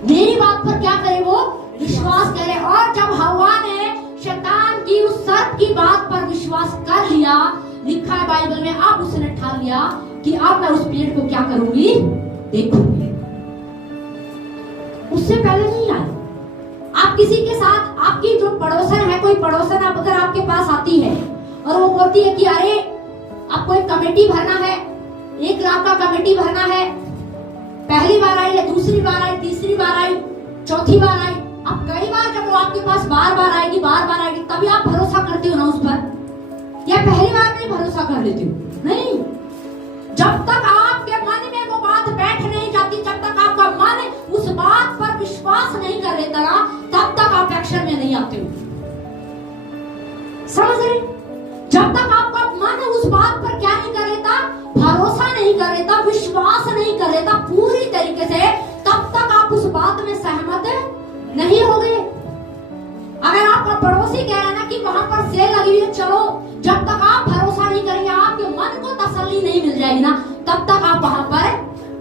मेरी बात पर क्या करे? वो विश्वास करे। और जब हवा ने शैतान की उस सर्प की बात पर विश्वास कर लिया, लिखा है बाइबल में, अब उसने ठान लिया कि अब मैं उस पेड़ को क्या करूंगी? देखूंगी। उससे पहले नहीं आई। आप किसी के साथ, आपकी जो पड़ोसन है, कोई पड़ोसन अगर आपके पास आती है और वो बोलती है कि अरे आपको एक कमेटी भरना है, 1 लाख का कमेटी भरना है, पहली बार आई, दूसरी बार आई, तीसरी बार आई, चौथी बार आई। अब कई बार जब वो आपके पास बार बार आएगी, तभी आप भरोसा करते हो ना उस पर, या पहली बार नहीं भरोसा कर लेते हो? नहीं। जब तक आपके मन में वो बात बैठ नहीं जाती, जब तक आपका मन उस बात पर विश्वास नहीं कर लेता ना, तब तक आप एक्शन में नहीं आते हो। समझ रहे? जब तक आपका मन उस बात पर क्या नहीं कर लेता? भरोसा नहीं कर लेता, विश्वास नहीं कर लेता पूरी तरीके से, तब तक आप उस बात में सहमत नहीं हो गए। अगर आपका पड़ोसी कह रहा है ना कि वहां पर सेल लगी हुई है, चलो, जब तक आप भरोसा नहीं करेंगे, आपके मन को तसल्ली नहीं मिल जाएगी ना, तब तक आप वहां पर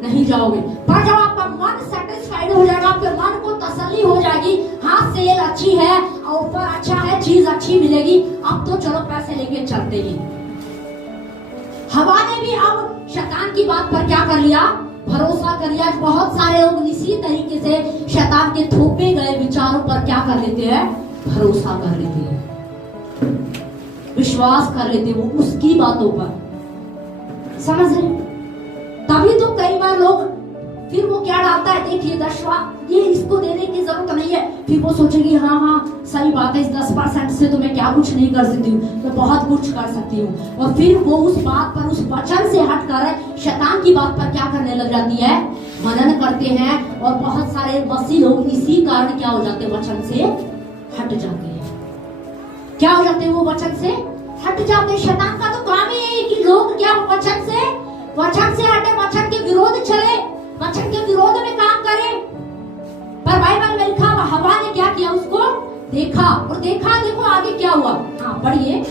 नहीं जाओगे। पर जब आपका मन सेटिस्फाइड हो जाएगा, आपके मन को तसल्ली हो जाएगी, हाँ सेल अच्छी है, ऑफर अच्छा है, चीज अच्छी मिलेगी, अब तो चलो पैसे लेके चलते ही। हवा ने भी अब शैतान की बात पर क्या कर लिया? भरोसा कर लिया। बहुत सारे लोग इसी तरीके से शैतान के थोपे गए विचारों पर क्या कर लेते हैं? भरोसा कर लेते हैं, विश्वास कर लेते हैं वो उसकी बातों पर। समझ रहे? तभी तो कई बार लोग, फिर वो क्या डालता है, देखिए 10वां, ये इसको देने की जरूरत नहीं है, फिर वो सोचेगी हाँ सही बात है, इस 10% से तो मैं क्या कुछ नहीं कर सकती हूँ, मैं बहुत कुछ कर सकती हूँ। और फिर वो उस बात पर, उस वचन से हटकर शैतान की बात पर क्या करने लग जाती है? मनन करते हैं। और बहुत सारे मसीह लोग इसी कारण क्या हो जाते हैं? वचन से हट जाते हैं। क्या हो जाते हैं? वो वचन से हट जाते हैं। शैतान का तो काम ही है कि लोग क्या वचन से हटे, वचन के विरोध चले, वचन के विरोध में काम करें। पर बाइबल में लिखा, हवा ने क्या किया? उसको देखा, और देखो आगे क्या हुआ। हाँ पढ़िए।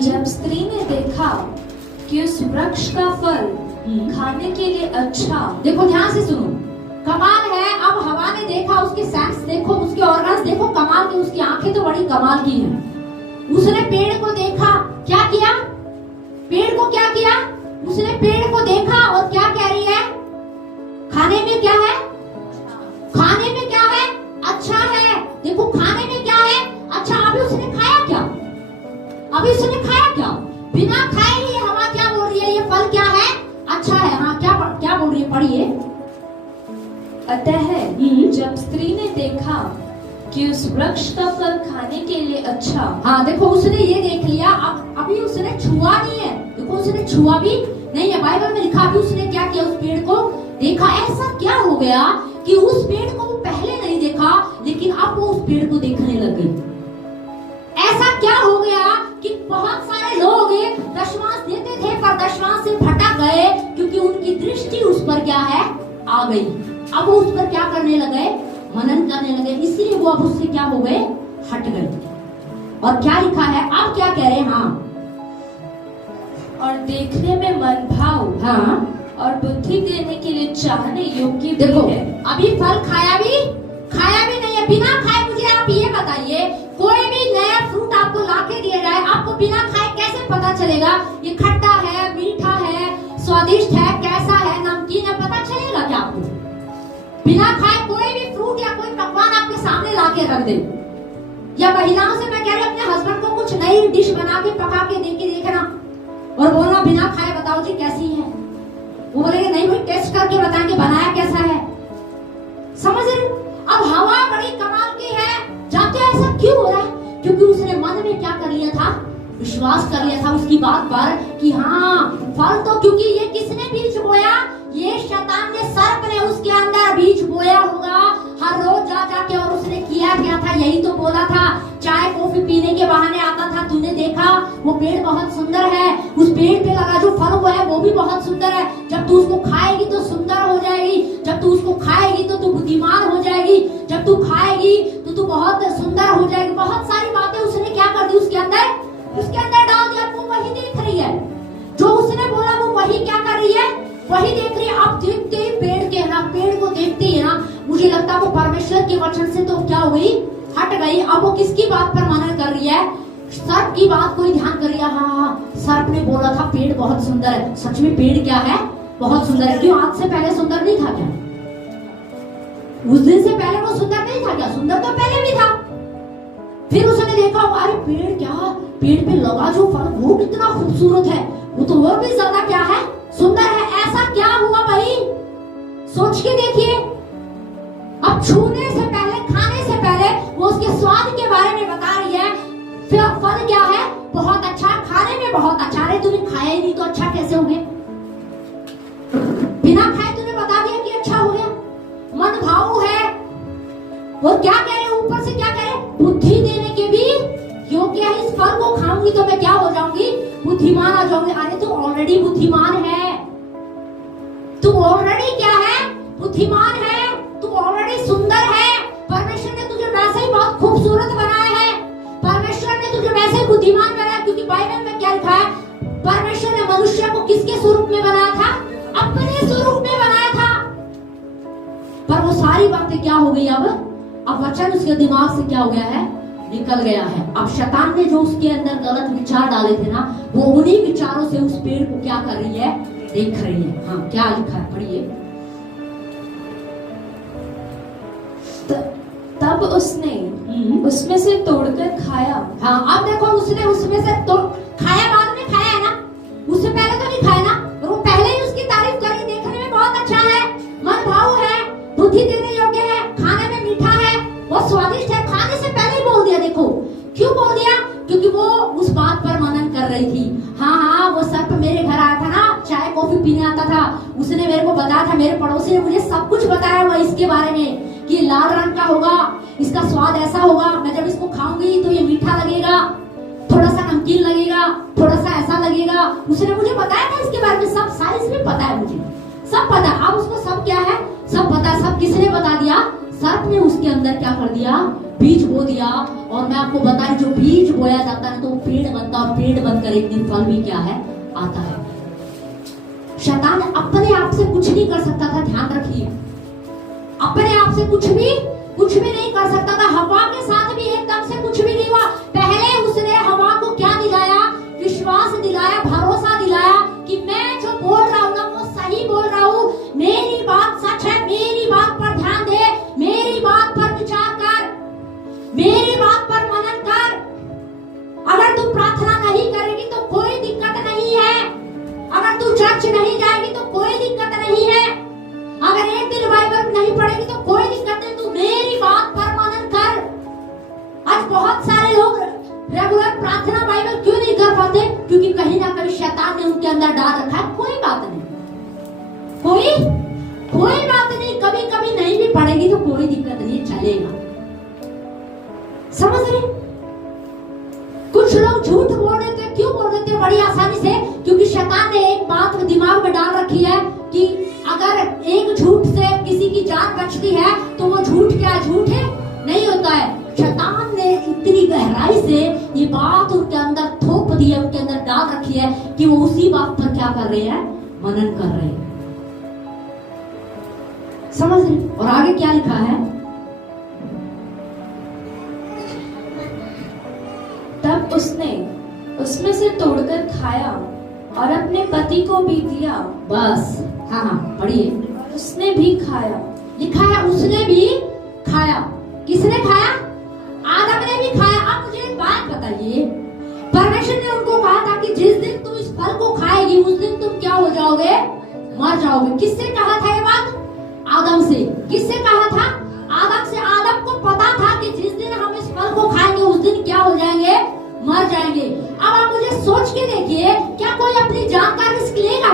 जब स्त्री ने देखा कि उस वृक्ष का फल खाने के लिए अच्छा, देखो ध्यान से सुनो, कमाल है। अब हवा ने देखा, उसके सेंस देखो, उसके ऑर्गन्स देखो, कमाल की, उसकी आंखें तो बड़ी कमाल की हैं। उसने पेड़ को देखा, क्या किया? पेड़ को क्या किया? उसने पेड़ को देखा और क्या कह रही है? खाने में क्या है? खाने में क्या है? अच्छा है। देखो खाने में क्या है? अच्छा। अभी उसने खाया क्या? बिना खाए ही हवा क्या बोल रही है? ये फल क्या है? अच्छा है। हाँ क्या बोल रही है? पढ़िए। अतः जब स्त्री ने देखा कि उस वृक्ष का फल खाने के लिए अच्छा, हाँ देखो उसने ये देख लिया, अब अभी उसने छुआ नहीं है। देखो उसने छुआ भी नहीं है। बाइबल में लिखा, अभी उसने क्या किया? उस पेड़ को देखा। ऐसा क्या हो गया कि उस पेड़ को वो पहले नहीं देखा, लेकिन अब वो उस पेड़ को देखने लग गई? ऐसा क्या हो गया कि बहुत सारे लोग दशमांश देते थे, पर दशमांश से भटक गए, क्योंकि उनकी दृष्टि उस पर क्या है? आ गई। अब वो उस पर क्या करने लगे? मनन करने लगे। इसलिए वो अब उससे क्या हो गए? हट गए। और क्या लिखा है? अब क्या कह रहे हैं? हाँ, और देखने में मन भाव, हाँ, और बुद्धि देने के लिए चाहने योग्य भी देखो है। अभी फल खाया भी नहीं है। बिना खाए मुझे आप ये बताइए, कोई भी नया फ्रूट आपको लाके दिया जाए, आपको बिना खाए कैसे पता चलेगा ये खट्टा है, मीठा है, स्वादिष्ट है, कैसा है, नमकीन है? पता चलेगा क्या आपको? बिना खाए कोई भी फ्रूट या कोई पकवान आपके सामने लाके रख दे, या महिलाओं से मैं कह रही हूँ अपने हस्बैंड को कुछ नई डिश बना के पका के दे के देखना और बोलना बिना खाए बताओ जी कैसी है। वो बोलेंगे नहीं भाई टेस्ट करके बताएंगे बनाया कैसा है। समझ रहे? अब हवा बड़ी कमाल की है। जानते हो ऐसा क्यों हो रहा है? क्योंकि उसने मन में क्या कर लिया था, विश्वास कर लिया था उसकी बात पर कि हाँ फल तो, क्योंकि ये किसने बीज बोया, ये शैतान ने, सर्प ने उसके अंदर बीज बोया होगा हर रोज जा जाके। और उसने किया क्या था, यही तो बोला था, चाय कॉफी पीने के बहाने आता था। तूने देखा वो पेड़ बहुत सुंदर है, उस पेड़ पे लगा जो फल हुआ है वो भी बहुत सुंदर है, जब तू उसको खाएगी तो सुंदर हो जाएगी, जब तू उसको खाएगी तो तू बुद्धिमान हो जाएगी, जब तू खाएगी तो तू बहुत सुंदर हो जाएगी। बहुत सारी बातें उसने क्या कर दी उसके अंदर डाल दिया। वो वही देख रही है जो उसने बोला, वो वही क्या कर रही है, वही देख रही है। अब देखते ही पेड़ को देखते ही ना मुझे लगता है वो परमेश्वर के वचन से तो क्या हो गई, हट गई। अब वो किसकी बात पर मनन कर रही है, सर्प की बात कोई ध्यान कर रही है। हाँ सर्प ने बोला था पेड़ बहुत सुंदर है, सच में पेड़ क्या है, बहुत सुंदर है। क्यों आज से पहले सुंदर नहीं था क्या? उस दिन से पहले वो सुंदर नहीं था क्या? सुंदर तो पहले भी था। फिर उसने देखा अरे पेड़ क्या, पेड़ पे लगा जो फल वो कितना खूबसूरत है, वो तो और भी ज्यादा क्या है, सुंदर है। ऐसा क्या हुआ भाई, सोच के देखिए। अब छूने से पहले, खाने से पहले वो उसके स्वाद के बारे में बता रही है। फिर फल क्या है, बहुत अच्छा, खाने में बहुत अच्छा। अरे तूने खाया ही नहीं तो अच्छा कैसे हो गया? बिना खाए तूने बता दिया कि अच्छा हो गया। मन भाव है। वो क्या कह रहे, ऊपर से क्या कह रहे, बुद्धि देने के भी योग्य है। इस फल को खाऊंगी तो मैं क्या हो जाऊंगी, बुद्धिमान हो जाऊंगी। अरे तू ऑलरेडी बुद्धिमान है, तू ऑलरेडी क्या है, बुद्धिमान है, तू ऑलरेडी सुंदर है। परमेश्वर ने तुझे वैसे ही बहुत खूबसूरत बनाया है, परमेश्वर ने तुझे वैसे ही बुद्धिमान बनाया। क्योंकि बाइबल में क्या लिखा है, परमेश्वर ने मनुष्य को किसके स्वरूप में बनाया था, अपने स्वरूप में बनाया था। पर वो सारी बातें क्या हो गई, अब वचन उसके दिमाग से क्या हो गया है, निकल गया है। अब शैतान ने जो उसके अंदर गलत विचार डाले थे ना, वो उन्हीं विचारों से उस पेड़ को क्या कर रही है, देख रही है। हाँ क्या लिखा है, पढ़िए। तब उसने उसमें से तोड़कर खाया। हाँ अब देखो उसने उसमें से तो खाया, बाद में खाया है ना, उससे पहले तो नहीं खाया ना। और वो पहले ही उसकी तारीफ करी, देखने में बहुत अच्छा है, मन भाव है, बुद्धि देने योग्य है, खाने में मीठा है, बहुत स्वादिष्ट है। खाने से पहले ही बोल दिया। देखो क्यों बोल दिया, क्योंकि वो उस बात पर मनन कर रही थी। हाँ वो सर्प मेरे घर आया था ना, चाय कॉफी पीने आता था, उसने मेरे को बताया था, मेरे पड़ोसी ने मुझे सब कुछ बताया हुआ इसके बारे में कि लाल रंग का होगा, इसका स्वाद ऐसा होगा, मैं जब इसको खाऊंगी तो ये मीठा लगेगा, थोड़ा सा नमकीन लगेगा, थोड़ा सा ऐसा लगेगा। उसने मुझे बताया था इसके बारे में, सब साइंस में पता है मुझे, सब पता। अब उसको सब क्या है, सब पता। सब किसने बता दिया, सर्प ने उसके अंदर क्या कर दिया, बीज बो दिया। और मैं आपको बता रही, जो बीज बोया जाता है तो वो पेड़ बनता है, और पेड़ बनकर एक दिन फल भी क्या है, आता है। शैतान अपने आप से कुछ नहीं कर सकता था, ध्यान रखिए, अपने आप से कुछ भी नहीं कर सकता था। हवा के साथ भी एकदम से कुछ भी नहीं हुआ। पहले उसने हवा को क्या दिलाया, विश्वास दिलाया, भरोसा दिलाया कि मैं जो बोल रहा हूँ ना वो सही बोल रहा हूँ, मेरी बात सच है, मेरी बात पर ध्यान दे, मेरी बात पर विचार कर, मेरी बात पर मनन कर। अगर तू प्रार्थना नहीं करेगी तो कोई दिक्कत नहीं है, अगर तू चर्च नहीं जाएगी तो कोई दिक्कत नहीं है, अगर एक दिन बाइबल नहीं पढ़ेगी तो कोई दिक्कत नहीं, तू मेरी बात पर मनन कर। आज बहुत सारे लोग रेगुलर प्रार्थना बाइबल क्यों नहीं कर पाते, क्योंकि कहीं ना कहीं शैतान ने उनके अंदर डाल रखा है, कोई बात नहीं, कोई बात नहीं, कभी कभी नहीं भी पढ़ेगी तो कोई दिक्कत नहीं, चलेगा। समझ रहे? कुछ लोग झूठ बोल रहे थे, क्यों बोल रहे थे, बड़ी आसानी से, क्योंकि शैतान ने एक बात दिमाग में डाल रखी है कि अगर एक झूठ से किसी की जान बचती है तो वो झूठ क्या, झूठ है नहीं होता है। शैतान ने इतनी गहराई से ये बात उनके अंदर थोप दी है, उनके अंदर डाल रखी है कि वो उसी बात पर क्या कर रहे हैं, मनन कर रहे हैं। समझ रहे? और आगे क्या लिखा है, तब उसने उसमें से तोड़कर खाया और अपने पति को भी दिया। बस हाँ पढ़िए। और उसने भी खाया। लिखा है उसने भी खाया। किसने खाया? आदम ने भी खाया। अब मुझे एक बात बताइए, हो जाओगे, मर जाओगे। किससे कहा था ये बात? आदम से। किससे कहा था? आदम से। आदम को पता था कि जिस दिन हम इस फल को खाएंगे उस दिन क्या हो जाएंगे? मर जाएंगे। अब आप मुझे सोच के देखिए, क्या कोई अपनी जान का रिस्क लेगा?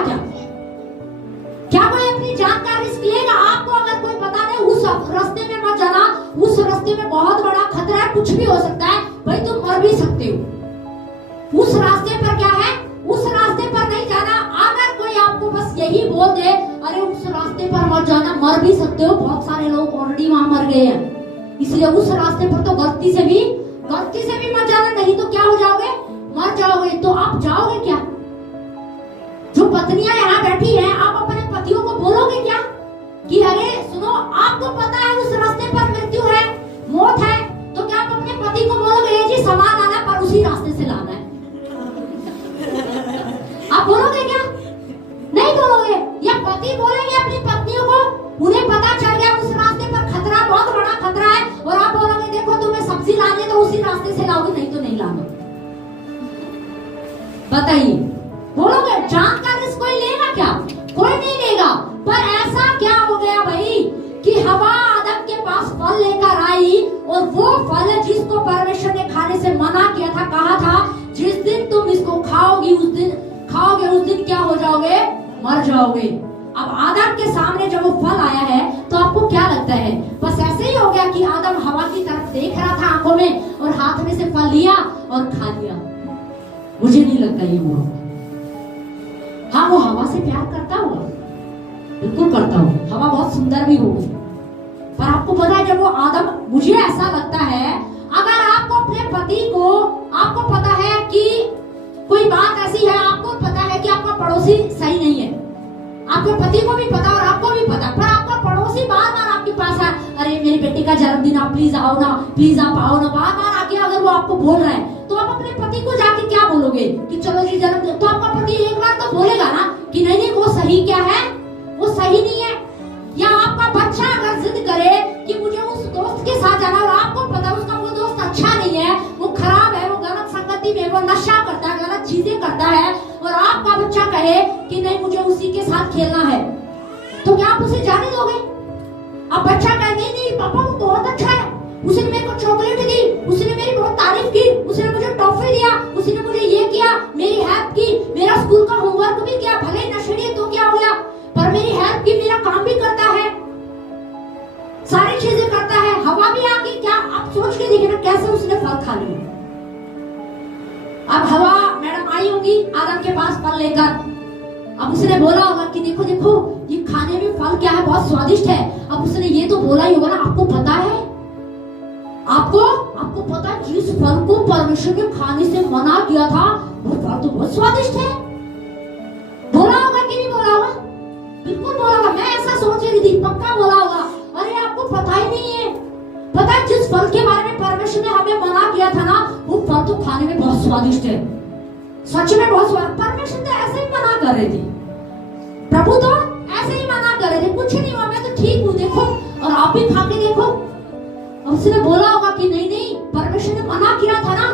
क्या कोई अपनी जान का रिस्क लेगा? आपको अगर कोई पता नहीं, उस रास्ते में मत जाना, उस रास्ते में बहुत बड़ा खतरा है, कुछ भी हो सकता है, भाई तुम मर भी सकते हो। उस रास्ते पर क्या है? उस रास्ते पर नहीं जाना। अगर कोई आपको बस यही बोल दे, अरे उस रास्ते पर मत जाना, मर भी सकते हो, बहुत सारे लोग ऑलरेडी वहां मर गए हैं, इसलिए उस रास्ते पर तो गलती से भी मत जाना, नहीं तो क्या हो जाओगे? मर जाओगे। तो आप जाओगे क्या? जो पत्नियां यहाँ बैठी हैं, आप अपने पतियों को बोलोगे क्या कि अरे सुनो, आपको पता है उस रास्ते पर मृत्यु है, मौत है, तो क्या आप अपने पति को बोलोगे ये जी सामान आना पर उसी रास्ते से लाना है? आप बोलोगे क्या? नहीं बोलोगे। या पति बोलेंगे अपनी पत्नियों को, उन्हें पता चल गया उस रास्ते पर खतरा, बहुत बड़ा खतरा है, और आप बोलोगे देखो तुम्हें सब्जी लानी है तो उसी रास्ते से लाओगे, नहीं तो नहीं लाना। बताइए, बोलोगे? जान का रिस्क कोई लेगा क्या? कोई नहीं लेगा। पर ऐसा क्या हो गया भाई कि हवा आदम के पास फल लेकर आई, और वो फल जिसको परमेश्वर ने खाने से मना किया था, कहा था जिस दिन तुम इसको खाओगे उस दिन क्या हो जाओगे? मर जाओगे। अब आदम के सामने जब वो फल आया है तो आपको क्या लगता है? बस ऐसे ही हो गया कि आदम हवा की तरफ देख रहा था आंखों में, और हाथ में से फल लिया और खा लिया? मुझे नहीं लगता ये हुआ। हाँ, वो हवा से प्यार करता होगा, बिल्कुल करता होगा, हवा बहुत सुंदर भी होगी, पर आपको पता है जब वो आदम, मुझे ऐसा लगता है अगर आपको अपने पति को, आपको पता है कि कोई बात ऐसी है, आपको पता है कि आपका पड़ोसी सही नहीं है, आपके पति को भी पता और आपको भी पता, पर आपका पड़ोसी बार बार आपके पास है, अरे मेरी बेटी का जन्मदिन, आप प्लीज आओ ना, प्लीज आप आओ ना, बार बार आके अगर वो आपको बोल रहा है, तो आप अपने पति को जाके क्या बोलोगे कि चलो जी जन्मदिन? तो आपका पति एक बार तो बोलेगा ना कि नहीं नहीं वो सही क्या है, वो सही नहीं है। या आपका बच्चा अगर जिद करे कि मुझे उस दोस्त के साथ जाना, और आपको पता उसका वो दोस्त अच्छा नहीं है, वो खराब है, वो गलत संगति में, वो नशा करता है, गलत चीजें करता है, और आपका बच्चा कहे कि नहीं मुझे उसी के साथ खेलना है, तो क्या आप उसे जाने दोगे? अब बच्चा कहे नहीं नहीं पापा वो बहुत अच्छा है, उसने मेरे को चॉकलेट दी, उसने मेरी बहुत तारीफ की, उसने मुझे टॉफी दिया, उसने मुझे ये किया, मेरी हेल्प की, मेरा स्कूल का होमवर्क भी किया, भले ही नशेड़ी है तो क्या हो गया, पर मेरी हेल्प की, मेरा काम भी करता है, सारी चीजें करता है। हवा भी आ गई, क्या आप सोच के देखिए ना कैसे उसने फल खा लिया। अब हवा मैडम आई होगी आदम के पास फल लेकर, अब उसने बोला होगा कि देखो देखो ये खाने में फल क्या है, बहुत स्वादिष्ट है। अब उसने ये तो बोला ही होगा ना, आपको पता है, आपको पता है जिस फल को परमेश्वर ने खाने से मना किया था वो फल तो बहुत स्वादिष्ट है। बोला होगा कि नहीं बोला होगा? बिल्कुल बोला होगा। मैं ऐसा सोच रही थी, पक्का बोला होगा। अरे आपको पता ही नहीं है, पता है जिस फल के बारे में परमेश्वर ने हमें मना किया था ना, वो फल तो खाने में बहुत स्वादिष्ट है, सच में बहुत स्वादिष्ट। परमेश्वर तो ऐसे ही मना कर रहे थे, प्रभु तो ऐसे ही मना कर रहे थे, कुछ नहीं हुआ, मैं तो ठीक हूँ, देखो और आप भी खा के देखो। उसने बोला होगा कि नहीं नहीं परमेश्वर ने मना किया था ना,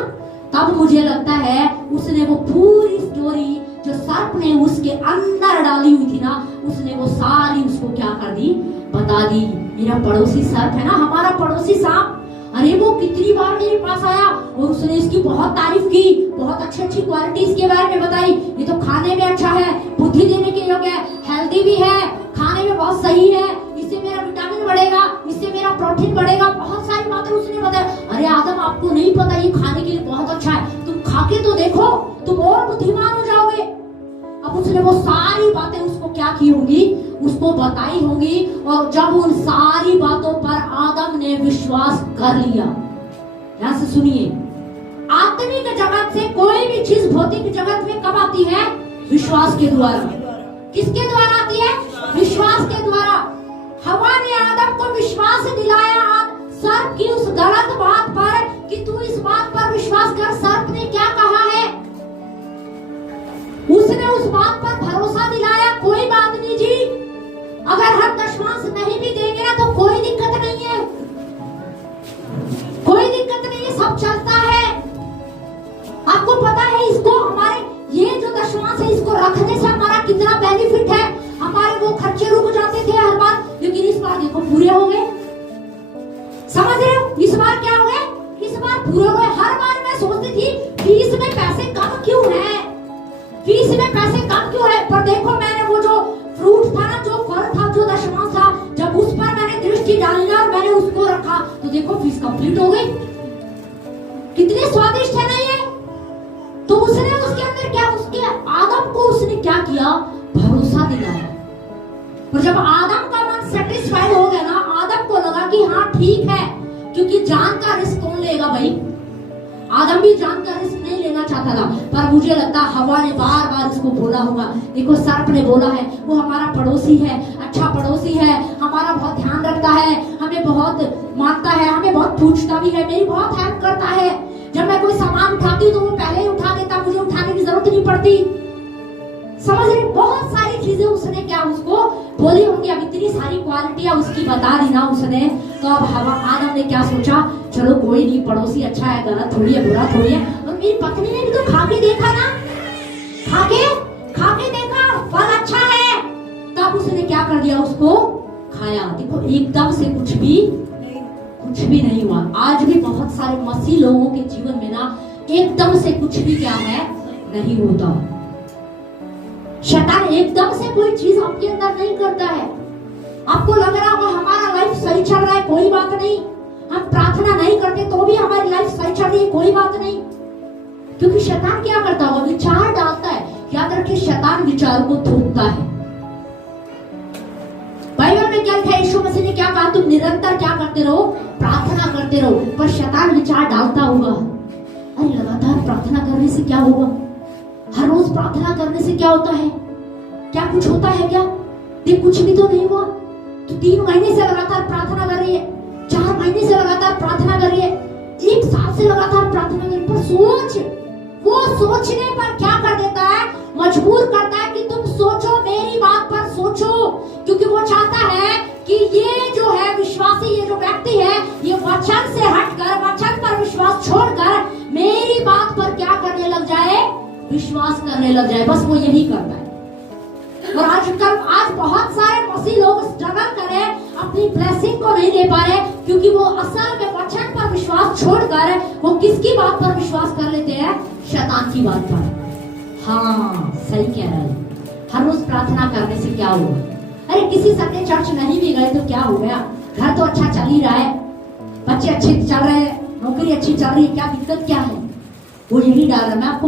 तब मुझे लगता है उसने वो पूरी स्टोरी जो सर्प ने उसके अंदर डाली हुई थी ना, उसने वो सारी उसको क्या कर दी, बता दी। मेरा पड़ोसी सर्प है ना, हमारा पड़ोसी सांप, अरे वो कितनी बार मेरे पास आया और उसने इसकी बहुत तारीफ की, बहुत अच्छी अच्छी क्वालिटी इसके बारे में बताई, ये तो खाने में अच्छा है, बुद्धि देने के योग्य है, हेल्दी भी है, खाने में बहुत सही है, इससे मेरा विटामिन बढ़ेगा, इससे मेरा प्रोटीन बढ़ेगा, बहुत सारी बातें उसने बताया। अरे आदम आपको नहीं पता ये खाने के लिए बहुत अच्छा है, तुम खा के तो देखो, तुम और बुद्धिमान हो जाओगे। अब उसने वो सारी बातें उसको क्या की होंगी, उसको बताई होंगी, और जब उन सारी बातों पर आदम ने विश्वास कर लिया। यहां से सुनिए, आत्मिक जगत से कोई भी चीज भौतिक जगत में कब आती है? विश्वास के द्वारा। किसके द्वारा आती है? विश्वास के द्वारा। हवा ने आदम को विश्वास दिलाया सर्प की उस गलत बात पर कि तू इस बात पर विश्वास कर। सर्प ने क्या कहा है? उसने उस बात पर भरोसा दिलाया, कोई बात नहीं जी, अगर हम दशमांश नहीं भी देंगे ना तो कोई दिक्कत नहीं है, कोई दिक्कत नहीं है, सब चलता है। आपको पता है इसको, हमारे ये जो दशमांश है इसको रखने से हमारा कितना पूरे हुए। हर बार मैं सोचती थी फीस में पैसे कम क्यों है, फीस में पैसे कम क्यों है। पर देखो मैंने वो जो फ्रूट था ना, जो फल था, जो दशमांश था, जब उस पर मैंने दृष्टि डाली ना और मैंने उसको रखा तो देखो फीस कंप्लीट हो गई। कितने स्वादिष्ट है ना ये। तो उसने उसके अंदर क्या, उसके आदम को उसने क्या किया, भरोसा दिलाया। और जब आदम का मन सेटिस्फाइड हो गया ना, आदम को लगा कि हाँ ठीक है, क्योंकि जान का रिस्क कौन लेगा भाई। आदम भी जान का रिस्क नहीं लेना चाहता था, पर मुझे लगता हवा ने बार बार इसको बोला होगा। देखो सर्प ने बोला है, वो हमारा पड़ोसी है, अच्छा पड़ोसी है, हमारा बहुत ध्यान रखता है, हमें बहुत मानता है, हमें बहुत पूछता भी है, मेरी बहुत हेल्प करता है। जब मैं कोई सामान उठाती हूँ तो वो पहले ही उठा देता, मुझे उठाने की जरूरत नहीं पड़ती। समझ रही, बहुत सारी चीजें उसने क्या उसको बोली होंगी। अब इतनी सारी क्वालिटियां उसकी बता दी ना उसने, तो अब हवा आदम ने क्या सोचा, चलो कोई नहीं, पड़ोसी अच्छा है, गलत थोड़ी है, बुरा थोड़ी है। और मेरी पत्नी ने भी तो खा के देखा ना, खा के देखा, फल अच्छा है, तब उसने क्या कर दिया, उसको खाया। देखो एकदम से कुछ भी नहीं हुआ। आज भी बहुत सारे मसीह लोगों के जीवन में ना एकदम से कुछ भी क्या है नहीं होता। शैतान एकदम से कोई चीज आपके अंदर नहीं करता है। आपको लग रहा होगा हमारा लाइफ सही चल रहा है, कोई बात नहीं, हम प्रार्थना नहीं करते तो भी हमारी लाइफ सही चल रही है, कोई बात नहीं। क्योंकि शैतान क्या करता होगा, विचार डालता है। याद रखिए, शैतान विचार को थोपता है। बाइबल में क्या लिखा है, यीशु मसीह ने क्या कहा, तुम निरंतर क्या करते रहो, प्रार्थना करते रहो। पर शैतान विचार डालता होगा, अरे लगातार प्रार्थना करने से क्या होगा, हर रोज प्रार्थना करने से क्या होता है, क्या कुछ होता है क्या, देख कुछ भी तो नहीं हुआ। तो 3 महीने से लगातार प्रार्थना कर रही है, 4 महीने से लगातार प्रार्थना कर रही है, 1 साल से लगातार प्रार्थना कर रही है। पर सोच, वो सोचने पर क्या कर देता है, मजबूर करता है कि तुम सोचो, मेरी बात पर सोचो। क्योंकि वो चाहता है कि ये जो है विश्वासी, ये जो व्यक्ति है, ये वचन से हटकर, वचन पर विश्वास छोड़कर मेरी बात पर क्या करने लग जाए, विश्वास करने लग जाए। बस वो यही करता है। और आज बहुत सारे मसीह लोग स्ट्रगल कर रहे हैं, अपनी ब्लेसिंग को नहीं ले पा रहे, क्योंकि वो असल में वचन पर विश्वास छोड़कर वो किसकी बात पर विश्वास कर लेते हैं, शैतान की बात पर। हाँ सही कह रहा है। हर रोज प्रार्थना करने से क्या होगा, अरे किसी संडे चर्च नहीं भी गए तो क्या हो गया, घर तो अच्छा चल ही रहा है, बच्चे अच्छे चल रहे हैं, नौकरी अच्छी चल रही है, क्या दिक्कत क्या है। वो यही डाल रहा है। मैं आपको